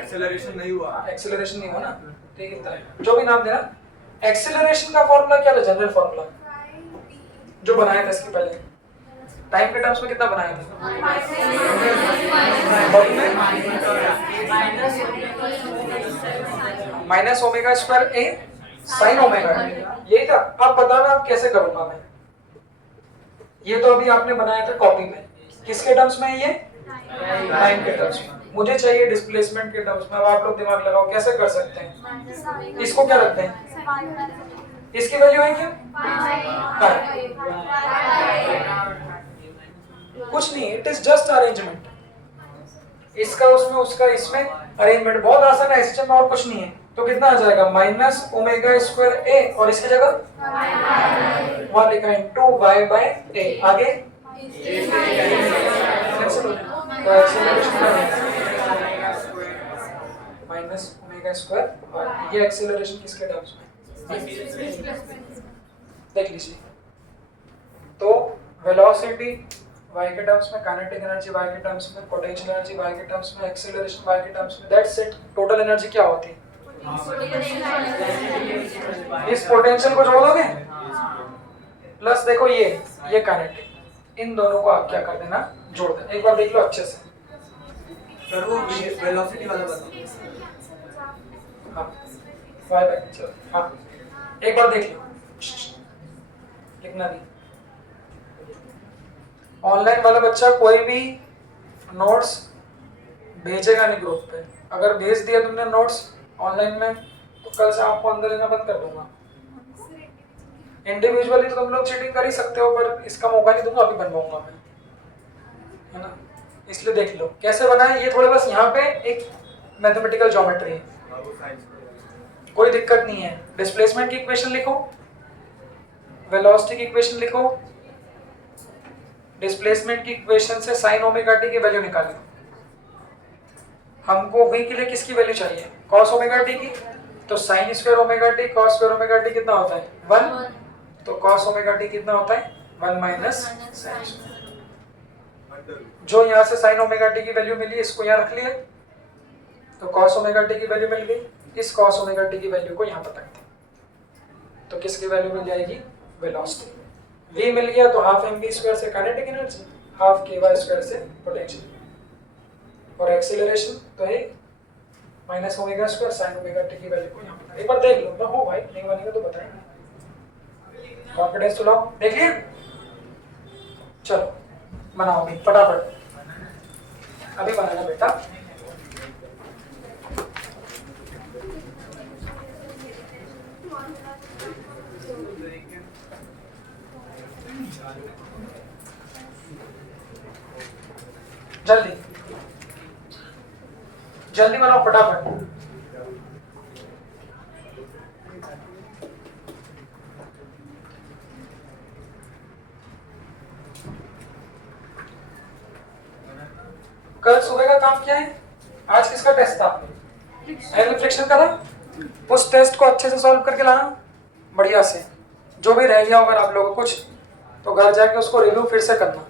एक्सेलरेशन नहीं हुआ, एक्सेलरेशन नहीं हुआ ना, ठीक है, जो भी नाम देना। एक्सेलरेशन का फॉर्मूला क्या था, जनरल फॉर्मूला जो बनाया था इसके पहले, टाइम के टर्म्स में कितना बनाया था, माइनस ओमेगा स्क्वायर ए साइन ओमेगा, यही था। अब बताना आप कैसे करूंगा मैं, ये तो अभी आपने बनाया था कॉपी में, किसके टर्म्स में है ये, टाइम के टर्म्स में, मुझे चाहिए डिस्प्लेसमेंट के टर्म्स में। अब आप लोग दिमाग लगाओ कैसे कर सकते हैं, इसको क्या रखते हैं, इसकी वैल्यू है क्या, कुछ नहीं, इट इज जस्ट अरेंजमेंट, इसका उसमें उसका इसमें अरेंजमेंट, बहुत आसान है, सिस्टम में और कुछ नहीं है। तो कितना आ जाएगा, माइनस ओमेगा स्क्वायर ए, और इसकी जगह वहां लिखा है टू वाई बाय ए, आगे माइनस ओमेगा स्क्वायर, ये एक्सेलरेशन किसके टर्म्स में, देख लीजिए। तो वेलोसिटी y के टर्म्स में, काइनेटिक एनर्जी y के टर्म्स में, पोटेंशियल एनर्जी y के टर्म्स में, एक्सेलरेशन y के टर्म्स में, दैट्स इट। टोटल एनर्जी क्या होती है, इस पोटेंशियल को जोड़ दोगे प्लस देखो ये काइनेटिक, इन दोनों को आप क्या कर देना, जोड़ देना। एक बार देख लो अच्छे से। सर वो वेलोसिटी वाला बताओ। हाँ वाई बाय चलो हाँ एक बार देख लो, लिखना नहीं। ऑनलाइन वाला बच्चा कोई भी नोट्स भेजेगा नहीं ग्रुप पे। अगर भेज दिया तुमने नोट्स ऑनलाइन में तो कल से आपको अंदर लेना बंद कर दूंगा। इंडिविजुअली तो तुम लोग चीटिंग कर ही सकते हो, पर इसका मौका नहीं दूंगा, अभी बनवाऊंगा मैं, है ना। इसलिए देख लो कैसे बनाए ये। थोड़े बस यहाँ पे एक मैथमेटिकल ज्योमेट्री है, हाँ वो साइंस। कोई दिक्कत नहीं है। डिस्प्लेसमेंट की इक्वेशन लिखो, वेलोसिटी की इक्वेशन लिखो, डिस्प्लेसमेंट की इक्वेशन से साइन ओमेगा टी की वैल्यू निकालो। हमको v के लिए किसकी वैल्यू चाहिए, cos ओमेगा टी की। तो sign square omega T cos square omega T कितना होता है 1, तो cos ओमेगा टी कितना होता है 1 माइनस साइन स्क्वायर। जो यहाँ से साइन ओमेगा टी की वैल्यू मिली इसको यहाँ रख लिया, तो cos ओमेगा टी की वैल्यू मिल गई। इस cos ओमेगा टी की वैल्यू को यहाँ पर रख दें, तो किसकी वैल्यू मिल जाएगी, वेलोसिटी। v मिल गया तो हाफ mv स्क्वायर से kinetic energy, half ky square से पोटेंशियल, और एक्सीलरेशन तो है minus omega square sine omega T की वैल्यू को यहाँ पर। एक बार देख लो, मैं हूँ भाई, नहीं बनेगा तो बताएंगे। कॉन्फिडेंस तो लाओ, देख लिया, चलो बनाओ अभी फटाफट, अभी बनाना बेटा। जल्दी जल्दी बनाओ फटाफट। कल सुबह का काम क्या है, आज किसका टेस्ट था, एंगल फ्रिक्शन का था। उस टेस्ट को अच्छे से सॉल्व करके लाना बढ़िया से। जो भी रह गया होगा आप लोगों को कुछ, तो घर जाके उसको रिव्यू फिर से करना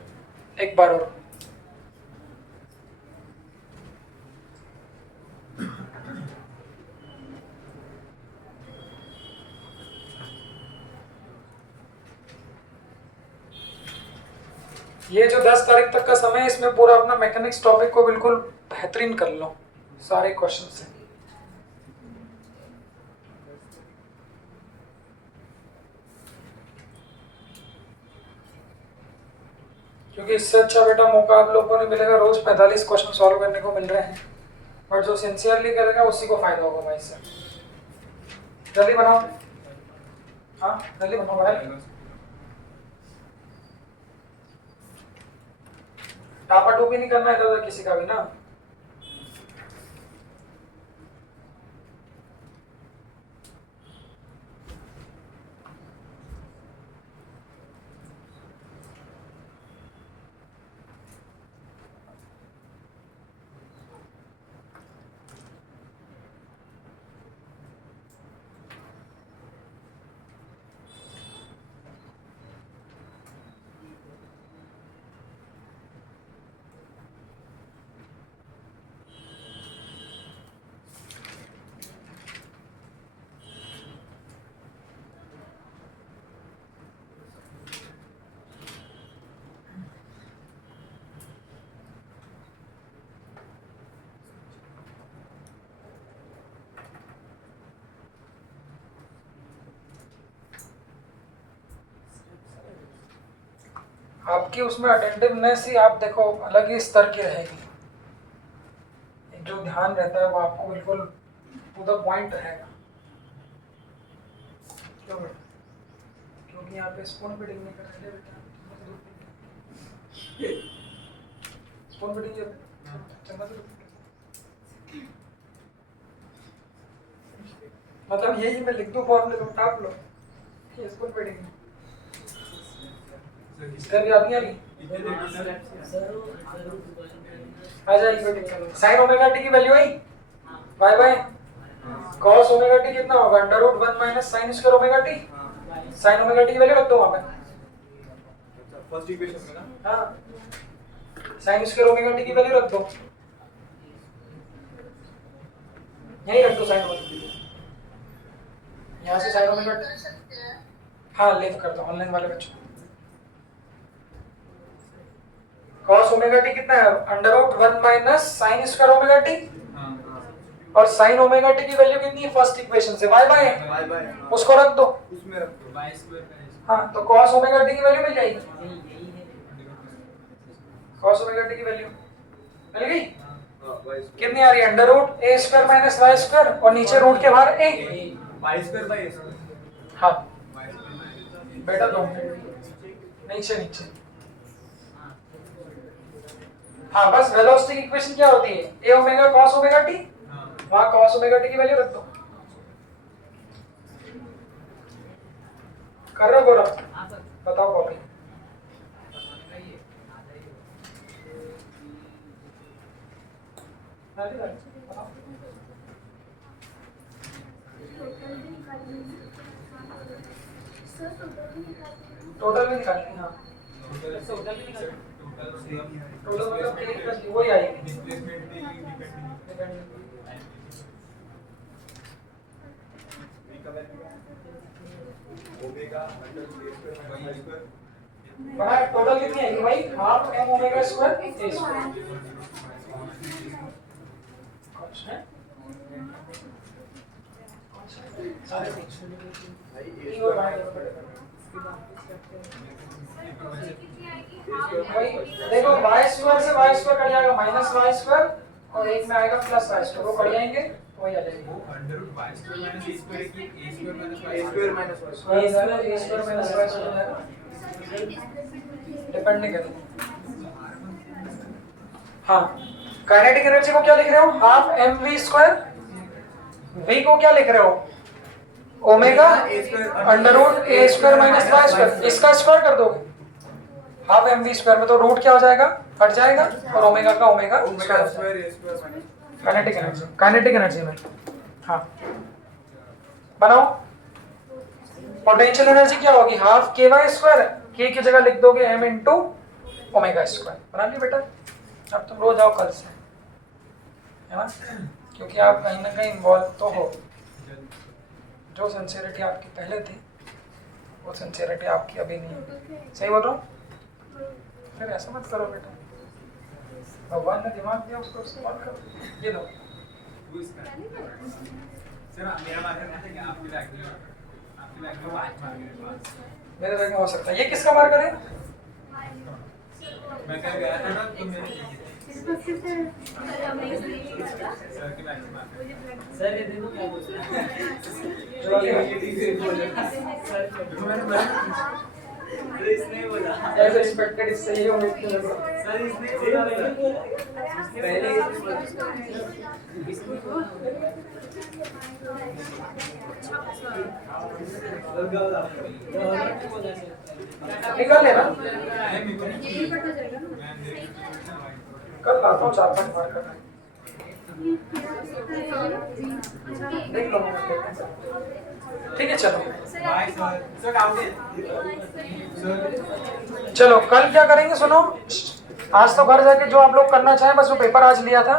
एक बार और। ये जो 10 तारीख तक का समय है, इसमें पूरा अपना मैकेनिक्स टॉपिक को बिल्कुल बेहतरीन कर लो सारे क्वेश्चन से। क्योंकि इससे अच्छा बेटा मौका आप लोगों को नहीं मिलेगा, रोज 45 क्वेश्चन सॉल्व करने को मिल रहे हैं, बट जो सिंसियरली करेगा उसी को फायदा होगा भाई। इससे जल्दी बनाओ, हाँ जल्दी बनाओ भाई। टापा टूपी नहीं करना है इधर किसी का भी ना। आपकी उसमें अटेंटिवनेस ही आप देखो अलग ही स्तर की रहेगी। जो ध्यान रहता है वो आपको बिल्कुल टू द पॉइंट रहेगा। क्यों बेटा, क्योंकि यहाँ पे स्पून फीडिंग नहीं कर रहे बेटा, स्पून फीडिंग मतलब यही मैं लिख दूँ फॉर्मूले तुम टाप लो, स्पून फीडिंग इसका भी आती आ जाएगी बेटी। साइन ओमेगा टी की वैल्यू आई बाय बाय cos ओमेगा टी कितना होगा √1 minus sine square omega T. Sine omega T की वैल्यू रख दो वहां पे, फर्स्ट इक्वेशन में ना। हां साइन स्क्वायर ओमेगा टी की वैल्यू रख दो, यही रख दो साइन ओमेगा टी। यहाँ से साइन ओमेगा कर सकते हैं। हाँ लेव कर दो ऑनलाइन वाले बच्चों। cos ओमेगा टी कितना है under root 1 minus sine square omega T हाँ और साइन ओमेगा टी की वैल्यू कितनी है फर्स्ट इक्वेशन से y बाय बाय बाय उसको रख दो। उसमें रख दो बाई स्क्वायर का हाँ तो cos ओमेगा टी की वैल्यू मिल जाएगी। cos ओमेगा टी की वैल्यू मिल गई। हां बाय कितनी आ रही है under root a square minus y square और नीचे रूट के बाहर a। By square by square हाँ बाई स्क्वायर बेटा दो नीचे नीचे। हाँ बस वेलोसिटी की इक्वेशन क्या होती है a omega cos omega t हाँ वहां cos ओमेगा t की वैल्यू रख दो। कर रहे हो गौरव बताओ कॉपी। टोटल भी निकालनी हाँ टोटल मतलब कि वही आएगी। डिस्प्लेसमेंट भी depending omega under root a square minus y square बना टोटल कितनी आएगी भाई half m omega square a square. सारे भाई a ई और स्क्वायर भाई देखो y स्क्वायर से y स्क्वायर कट जाएगा माइनस y स्क्वायर और एक में आएगा प्लस y स्क्वायर वो कट जाएंगे वही आ जाएंगे। वो अंडर रूट बाई स्क्वायर माइनस ए स्क्वायर की A square minus a square minus y a square square minus y square जाएगा डिपेंड नहीं करेगा। हाँ काइनेटिक एनर्जी को क्या लिख रहे हो हाफ mv स्क्वायर v को क्या लिख रहे हो omega under root a square minus y square इसका स्क्वायर कर दोगे हाफ mv स्क्वायर में तो रूट क्या हो जाएगा हट जाएगा और ओमेगा का omega omega square a square minus kinetic energy में। हाँ बनाओ पोटेंशियल एनर्जी क्या होगी हाफ के वाई स्क्वायर के की जगह लिख दोगे m इंटू ओमेगा स्क्वायर। बना लिया बेटा अब तुम रोज आओ कल से है ना क्योंकि आप कहीं ना कहीं इन्वॉल्व तो हो। जो सिंसियरिटी आपकी पहले थी वो सिंसियरिटी आपकी अभी नहीं है। सही बोल रहा हूँ फिर ऐसा मत करो बेटा भगवान ने दिमाग दिया उसको इस्तेमाल करो। ये लो वो इसका सर मेरा मार्कर है कि आपके बैग में 5 मार्कर मेरे बैग में हो सकता है। ये किसका मार्कर है मैं कल गया था ना तो मेरे सर के बैग में मार्कर सर ये देखो क्या बोलते हैं जो वाली है। सर इसने बोला As expected इससे ये उम्मीद थी मेरे को। सर इसने बोला पहले इसने बोला निकाल लेना मैं मेरे को नहीं मैं कल लाता हूँ 4-5 मार्कर देख लो ठीक है चलो बाय सर आउट है सर चलो कल क्या करेंगे सुनो आज तो घर जाके जो आप लोग करना चाहें बस वो पेपर आज लिया था